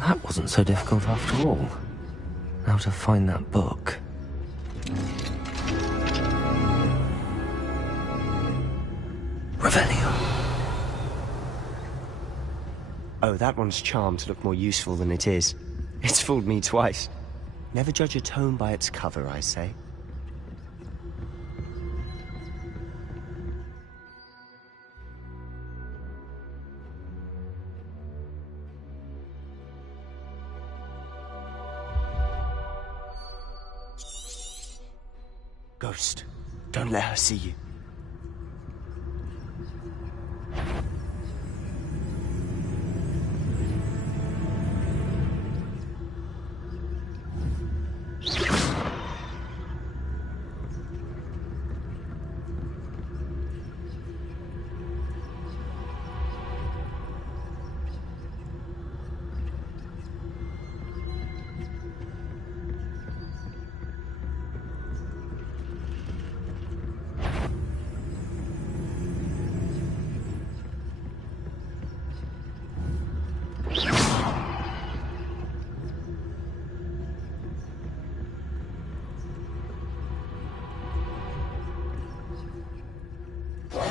That wasn't so difficult after all. Now to find that book. Revelio. Oh, that one's charmed to look more useful than it is. It's fooled me twice. Never judge a tome by its cover, I say. Ghost, don't let her see you.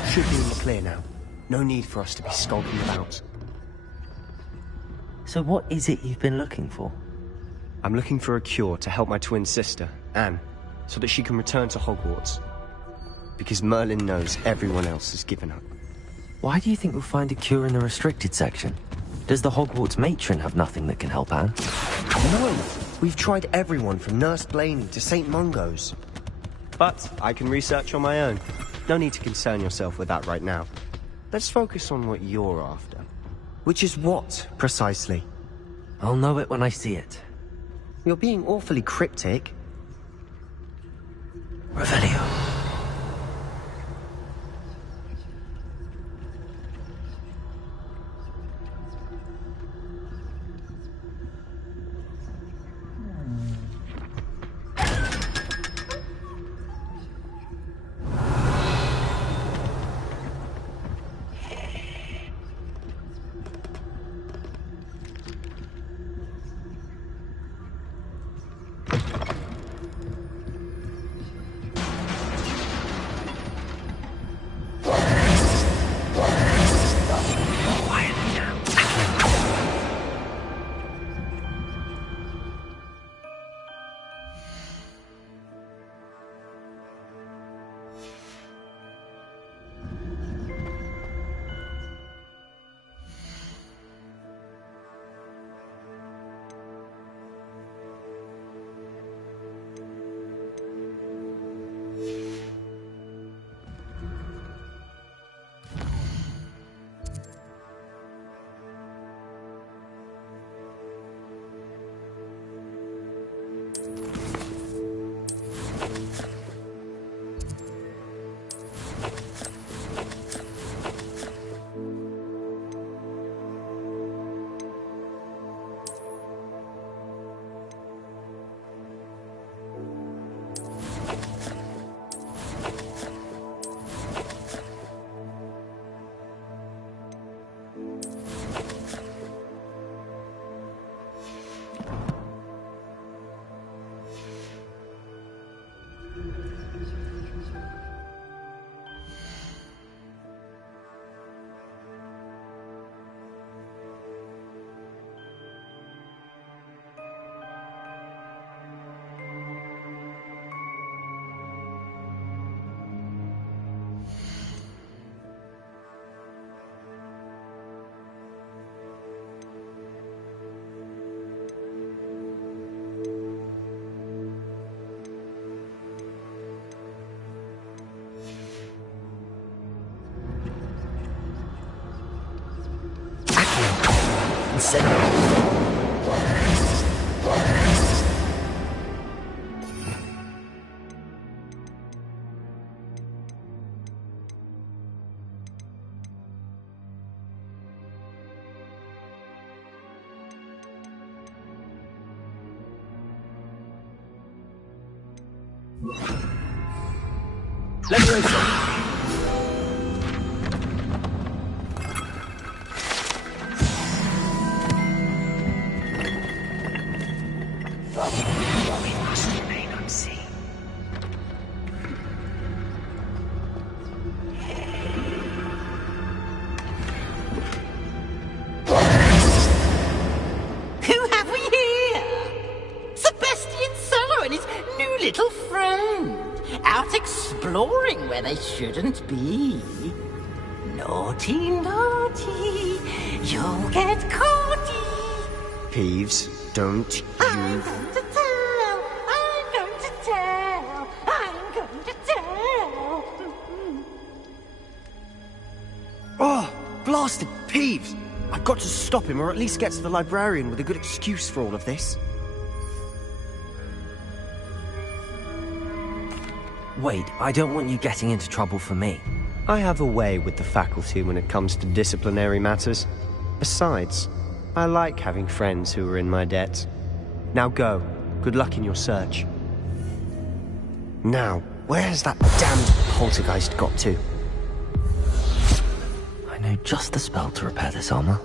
Should be in the clear now. No need for us to be skulking about. So what is it you've been looking for? I'm looking for a cure to help my twin sister, Anne, so that she can return to Hogwarts. Because Merlin knows everyone else has given up. Why do you think we'll find a cure in the restricted section? Does the Hogwarts matron have nothing that can help Anne? No! We've tried everyone from Nurse Blaney to St. Mungo's. But I can research on my own. No need to concern yourself with that right now. Let's focus on what you're after. Which is what, precisely? I'll know it when I see it. You're being awfully cryptic. Revelio. They shouldn't be. Naughty, naughty, you'll get caughty. Peeves, don't you... I'm going to tell, I'm going to tell, I'm going to tell. Oh, blasted Peeves! I've got to stop him, or at least get to the librarian with a good excuse for all of this. Wait, I don't want you getting into trouble for me. I have a way with the faculty when it comes to disciplinary matters. Besides, I like having friends who are in my debt. Now go. Good luck in your search. Now, where's that damned poltergeist got to? I know just the spell to repair this armor.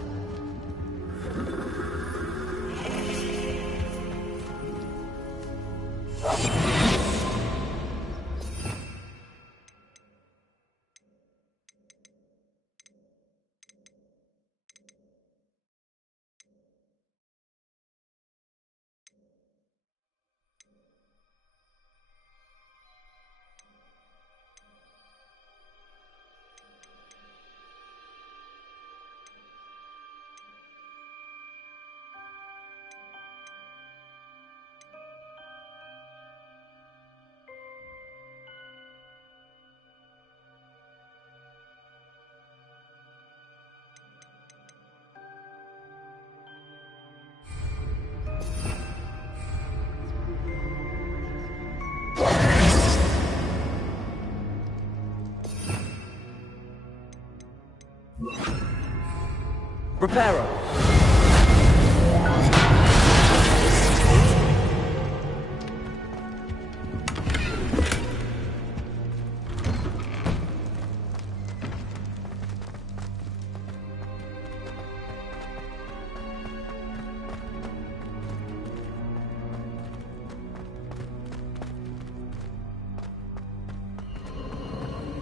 Reparo!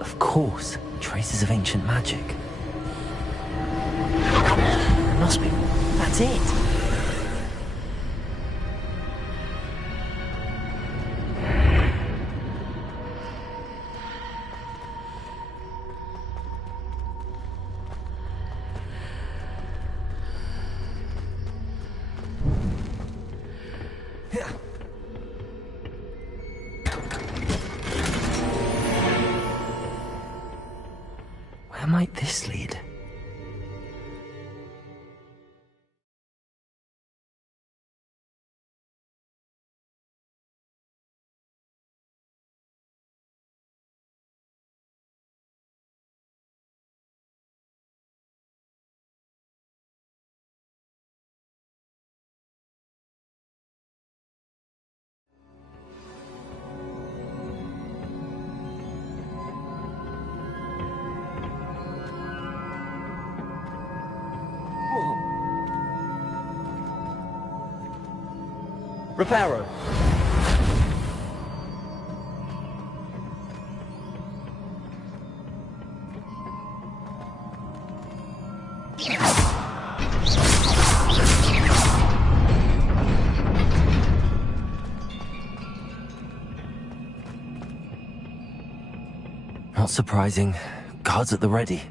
Of course, traces of ancient magic. Must be. That's it. Where might this lead? Reparo. Not surprising. Guards at the ready.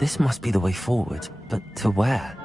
This must be the way forward, but to where?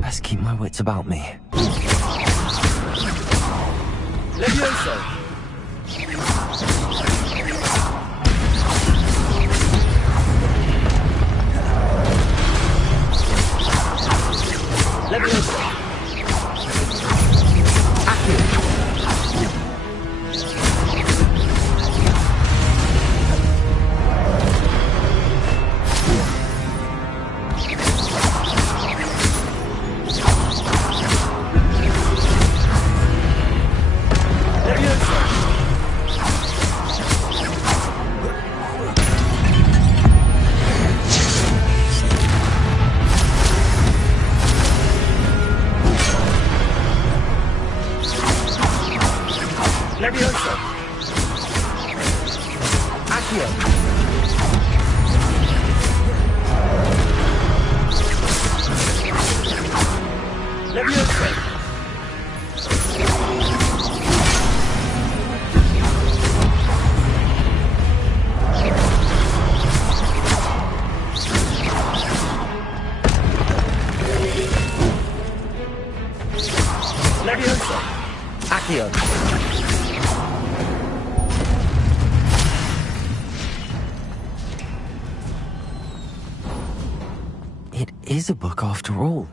Best keep my wits about me. Levioso! Levioso! Levioso! Accio! Levioso! Levioso! Accio! It is a book after all.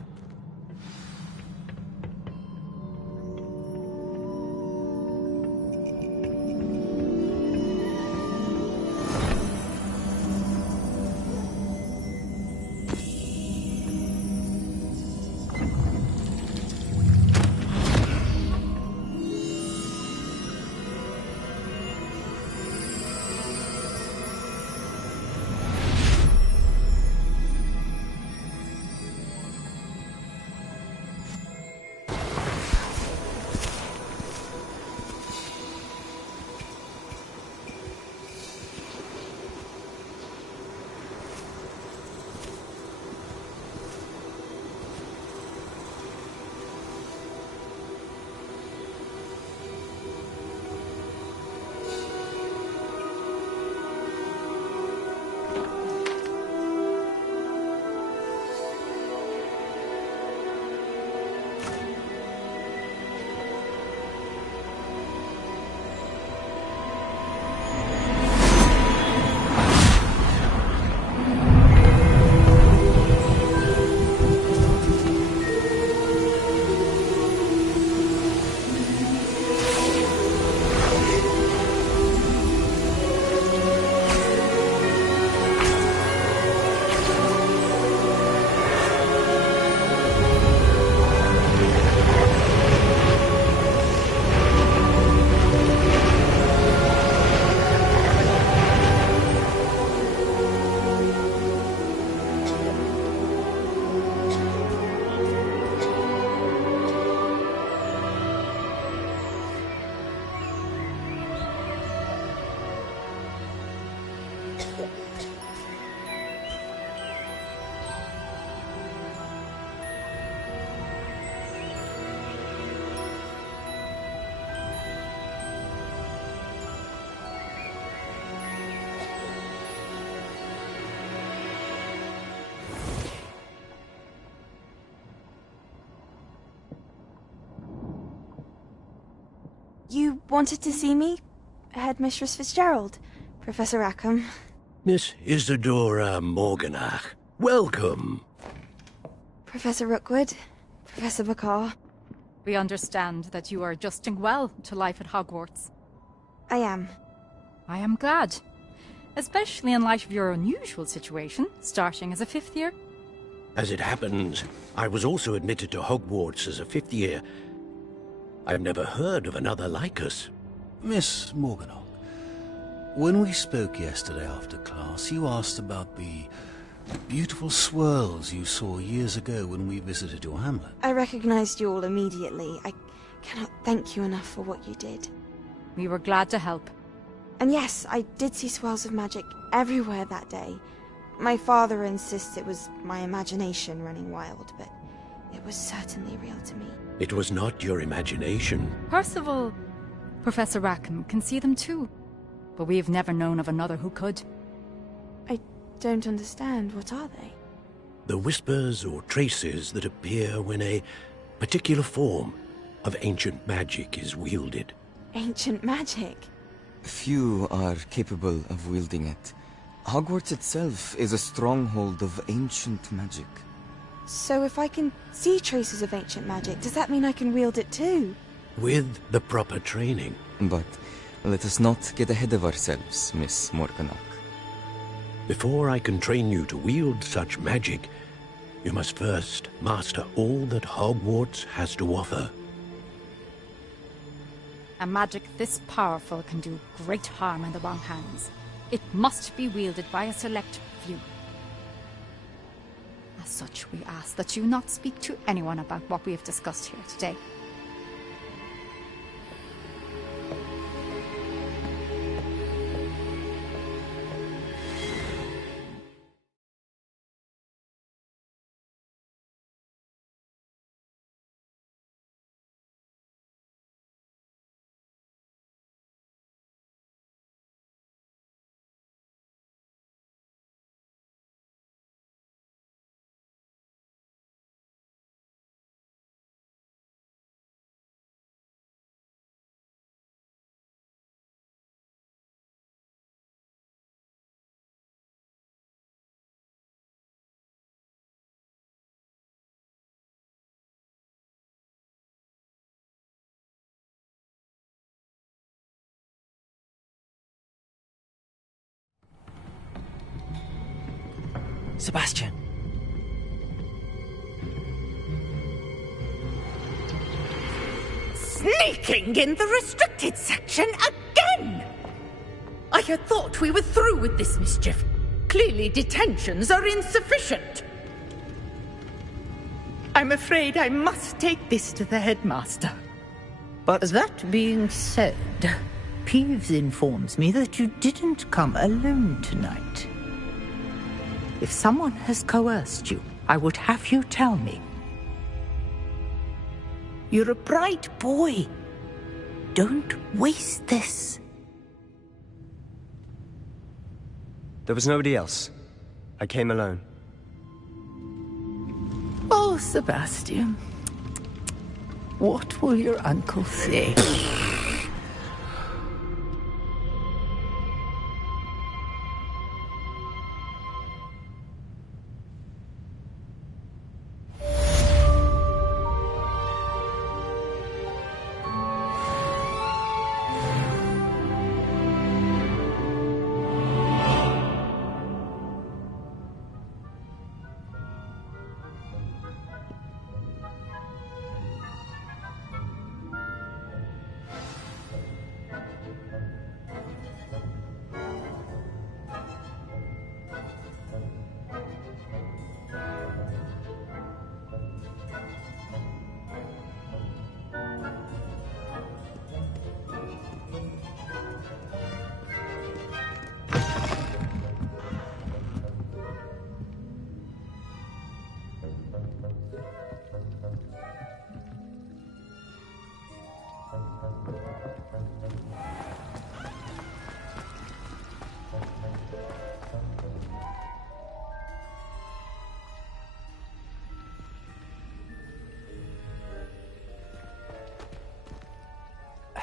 You wanted to see me? Headmistress Fitzgerald, Professor Rackham. Miss Isadora Morganach, welcome. Professor Rookwood, Professor Bakar. We understand that you are adjusting well to life at Hogwarts. I am. I am glad. Especially in light of your unusual situation, starting as a 5th year. As it happens, I was also admitted to Hogwarts as a 5th year. I've never heard of another like us. Miss Morganach, when we spoke yesterday after class, you asked about the beautiful swirls you saw years ago when we visited your hamlet. I recognized you all immediately. I cannot thank you enough for what you did. We were glad to help. And yes, I did see swirls of magic everywhere that day. My father insists it was my imagination running wild, but it was certainly real to me. It was not your imagination. Percival, Professor Rackham can see them too. But we have never known of another who could. I don't understand. What are they? The whispers or traces that appear when a particular form of ancient magic is wielded. Ancient magic? Few are capable of wielding it. Hogwarts itself is a stronghold of ancient magic. So if I can see traces of ancient magic, does that mean I can wield it too? With the proper training. But let us not get ahead of ourselves, Miss Morganach. Before I can train you to wield such magic, you must first master all that Hogwarts has to offer. A magic this powerful can do great harm in the wrong hands. It must be wielded by a select few. As such, we ask that you not speak to anyone about what we have discussed here today. Sebastian. Sneaking in the restricted section again! I had thought we were through with this mischief. Clearly detentions are insufficient. I'm afraid I must take this to the headmaster. But that being said, Peeves informs me that you didn't come alone tonight. If someone has coerced you, I would have you tell me. You're a bright boy. Don't waste this. There was nobody else. I came alone. Oh, Sebastian. What will your uncle say?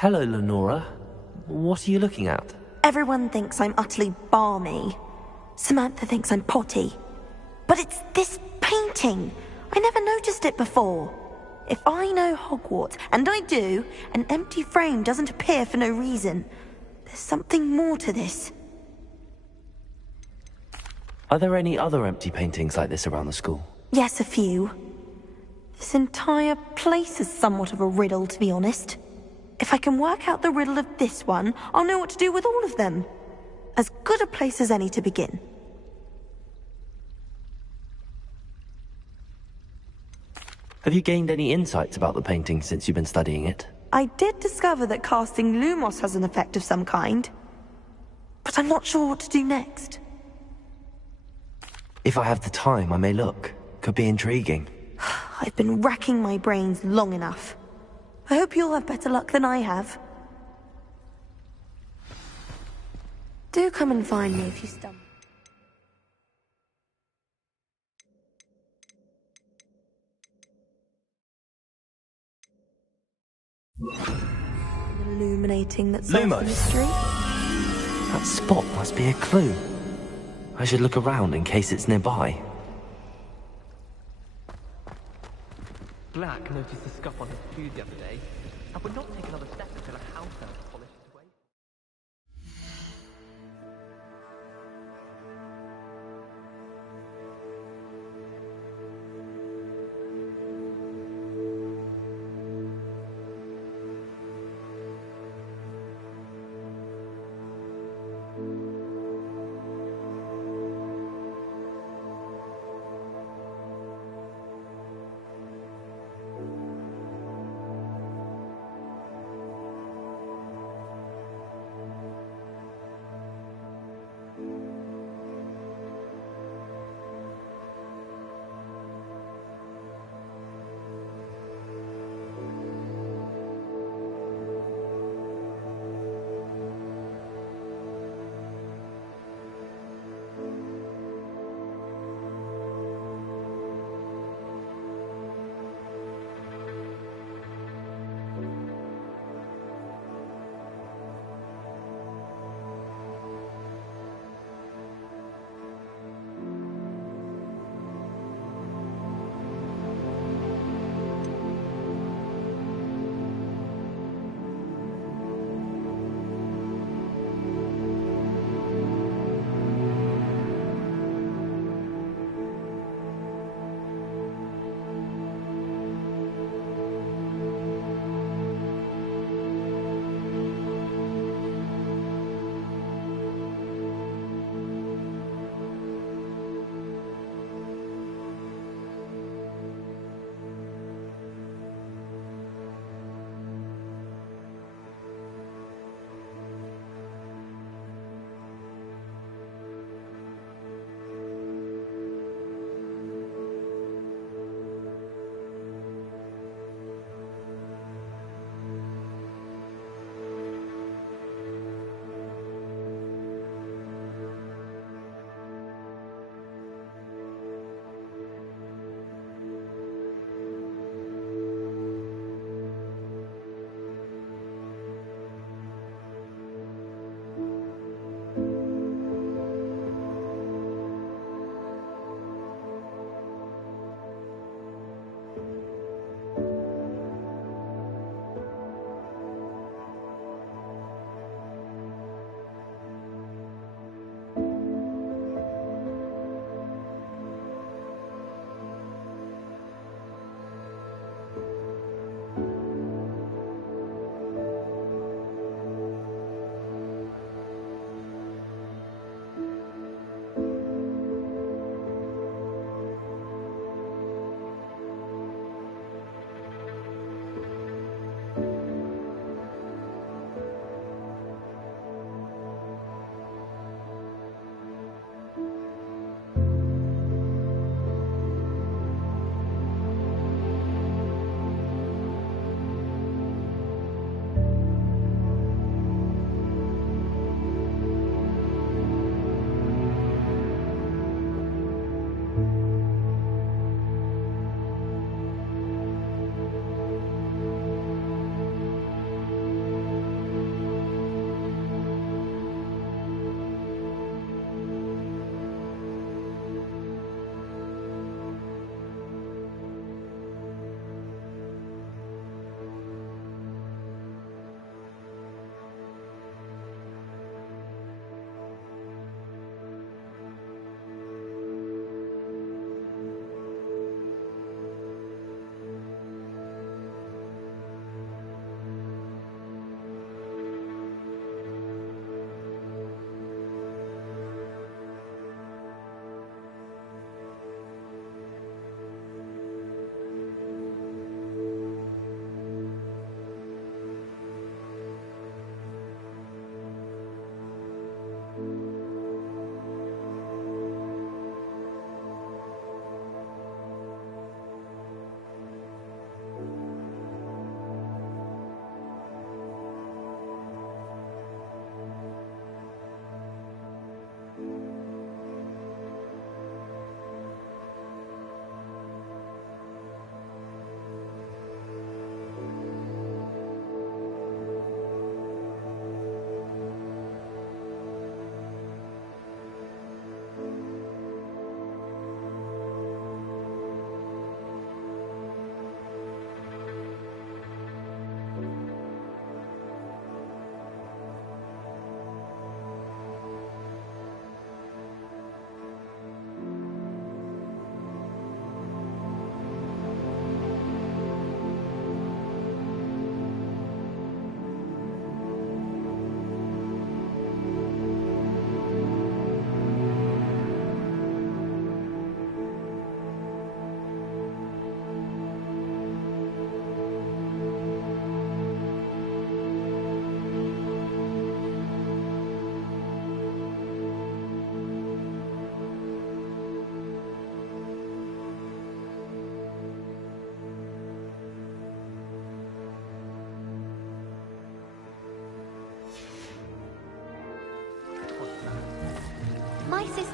Hello, Lenora. What are you looking at? Everyone thinks I'm utterly balmy. Samantha thinks I'm potty. But it's this painting. I never noticed it before. If I know Hogwarts, and I do, an empty frame doesn't appear for no reason. There's something more to this. Are there any other empty paintings like this around the school? Yes, a few. This entire place is somewhat of a riddle, to be honest. If I can work out the riddle of this one, I'll know what to do with all of them. As good a place as any to begin. Have you gained any insights about the painting since you've been studying it? I did discover that casting Lumos has an effect of some kind. But I'm not sure what to do next. If I have the time, I may look. Could be intriguing. I've been racking my brains long enough. I hope you'll have better luck than I have. Do come and find me if you stumble. Illuminating that solves the mystery. That spot must be a clue. I should look around in case it's nearby. Black noticed the scuff on his shoe the other day, and would not take another step until a house elf polished it away.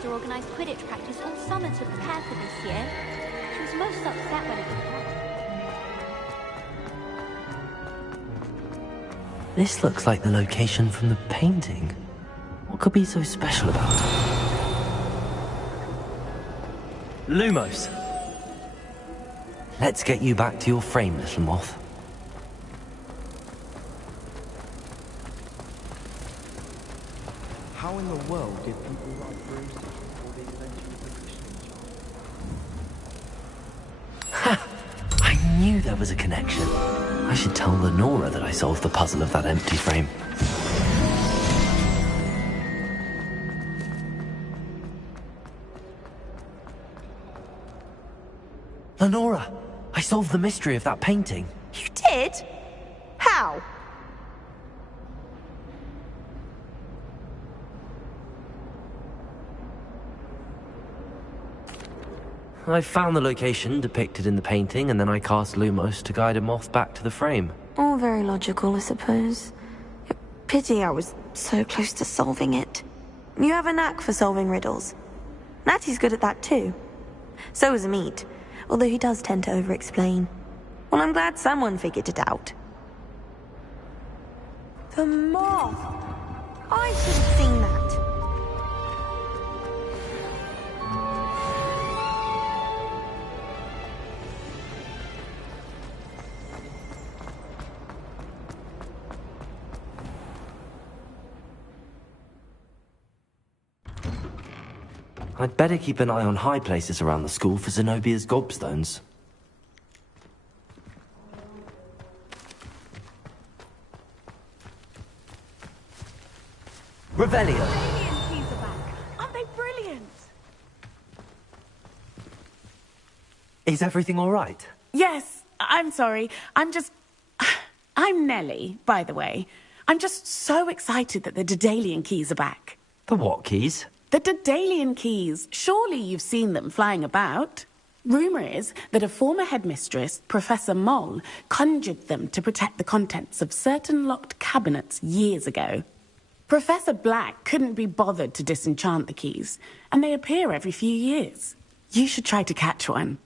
sister organised Quidditch practice all summer to prepare for this year. She was most upset when it didn't happen. This looks like the location from the painting. What could be so special about it? Lumos! Let's get you back to your frame, little moth. How in the world did people write broomsticks before the invention of the Christian charm? I knew there was a connection. I should tell Lenora that I solved the puzzle of that empty frame. Lenora! I solved the mystery of that painting. You did? How? I found the location depicted in the painting, and then I cast Lumos to guide a moth back to the frame. All very logical, I suppose. Pity I was so close to solving it. You have a knack for solving riddles. Natty's good at that too. So is Amit, although he does tend to over-explain. Well, I'm glad someone figured it out. The moth! I should have seen that. I'd better keep an eye on high places around the school for Zenobia's gobstones. Revelio! Keys are back. Aren't they brilliant? Is everything all right? Yes, I'm sorry. I'm Nellie, by the way. I'm just so excited that the Daedalian keys are back. The what keys? The Daedalian keys. Surely you've seen them flying about. Rumour is that a former headmistress, Professor Moll, conjured them to protect the contents of certain locked cabinets years ago. Professor Black couldn't be bothered to disenchant the keys, and they appear every few years. You should try to catch one.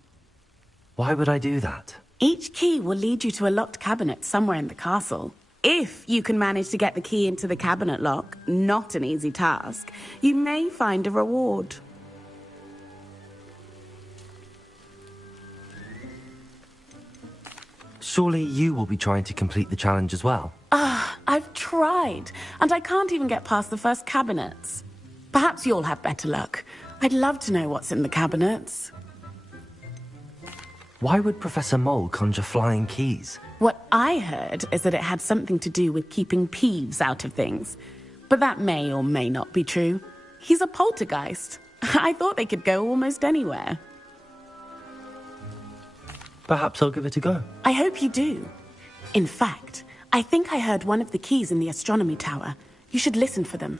Why would I do that? Each key will lead you to a locked cabinet somewhere in the castle. If you can manage to get the key into the cabinet lock, not an easy task, you may find a reward. Surely you will be trying to complete the challenge as well. I've tried, and I can't even get past the first cabinets. Perhaps you'll have better luck. I'd love to know what's in the cabinets. Why would Professor Moll conjure flying keys? What I heard is that it had something to do with keeping Peeves out of things. But that may or may not be true. He's a poltergeist. I thought they could go almost anywhere. Perhaps I'll give it a go. I hope you do. In fact, I think I heard one of the keys in the astronomy tower. You should listen for them.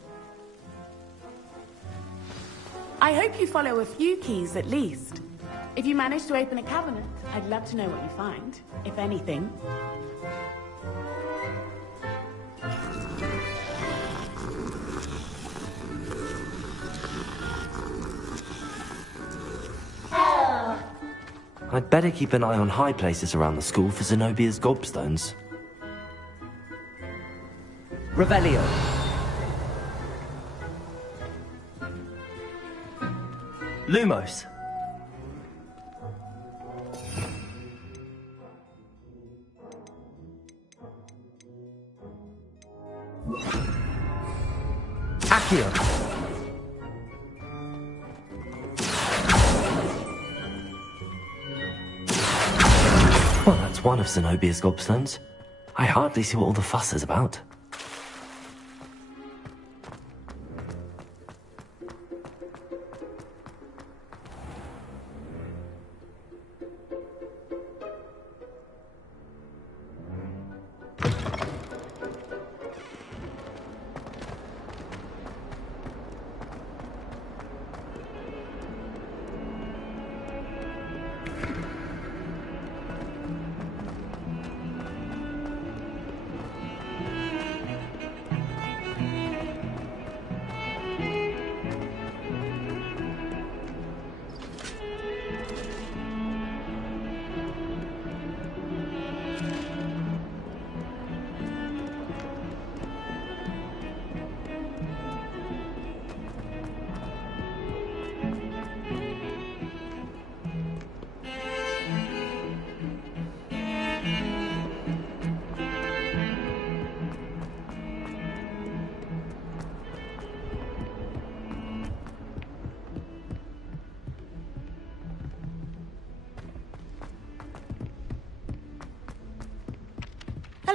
I hope you follow a few keys at least. If you manage to open a cabinet, I'd love to know what you find, if anything. I'd better keep an eye on high places around the school for Zenobia's gobstones. Revelio! Lumos! Accio! Well, that's one of Zenobia's gobstones. I hardly see what all the fuss is about.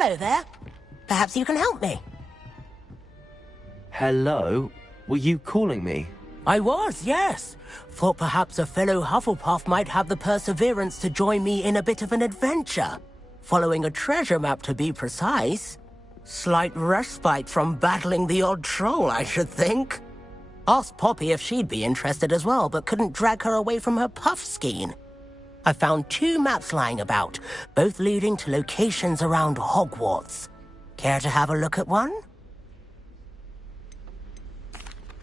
Hello there. Perhaps you can help me. Hello? Were you calling me? I was, yes. Thought perhaps a fellow Hufflepuff might have the perseverance to join me in a bit of an adventure. Following a treasure map, to be precise. Slight respite from battling the odd troll, I should think. Asked Poppy if she'd be interested as well, but couldn't drag her away from her puff skein. I found 2 maps lying about, both leading to locations around Hogwarts. Care to have a look at one?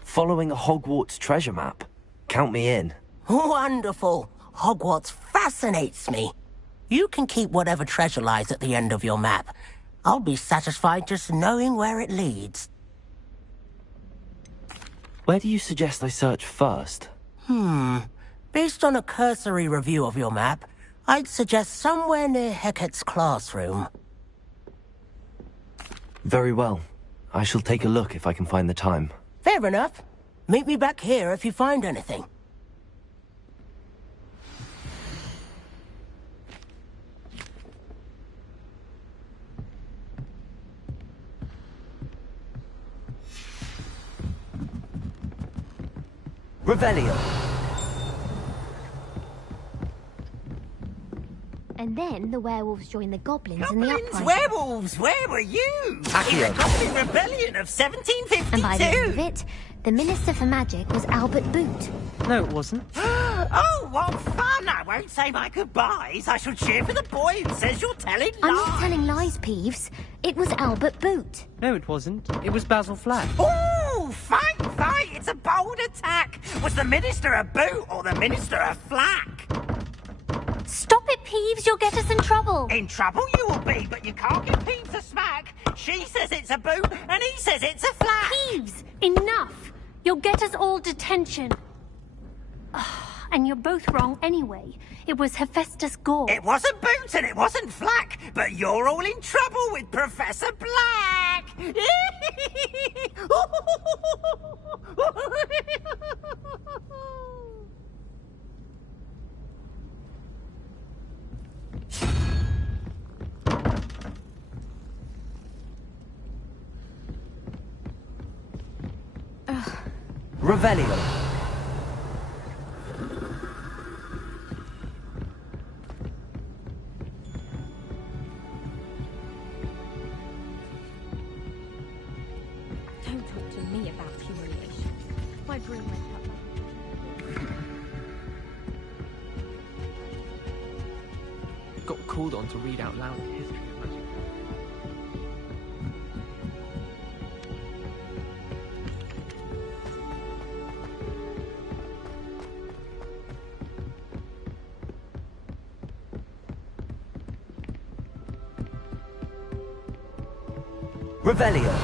Following a Hogwarts treasure map. Count me in. Wonderful. Hogwarts fascinates me. You can keep whatever treasure lies at the end of your map. I'll be satisfied just knowing where it leads. Where do you suggest I search first? Based on a cursory review of your map, I'd suggest somewhere near Hecat's classroom. Very well. I shall take a look if I can find the time. Fair enough. Meet me back here if you find anything. Revelio. And then the werewolves joined the goblins in the uprising. Werewolves, where were you? In the Goblin Rebellion of 1752. And by the end of it, the Minister for Magic was Albert Boot. No, it wasn't. Oh, what fun! I won't say my goodbyes. I shall cheer for the boy who says you're telling lies. I'm not telling lies, Peeves. It was Albert Boot. No, it wasn't. It was Basil Flack. Oh, fight! It's a bold attack. Was the Minister a boot or the Minister a flack? Stop it, Peeves. You'll get us in trouble. In trouble you will be, but you can't give Peeves a smack. She says it's a boot and he says it's a flack. Peeves, enough. You'll get us all detention. And you're both wrong anyway. It was Hephaestus Gore. It wasn't Boot and it wasn't Flack, but you're all in trouble with Professor Black. Revelio. Don't talk to me about humiliation. My broom went up. Got called on to read out loud the history of magic. Revelio.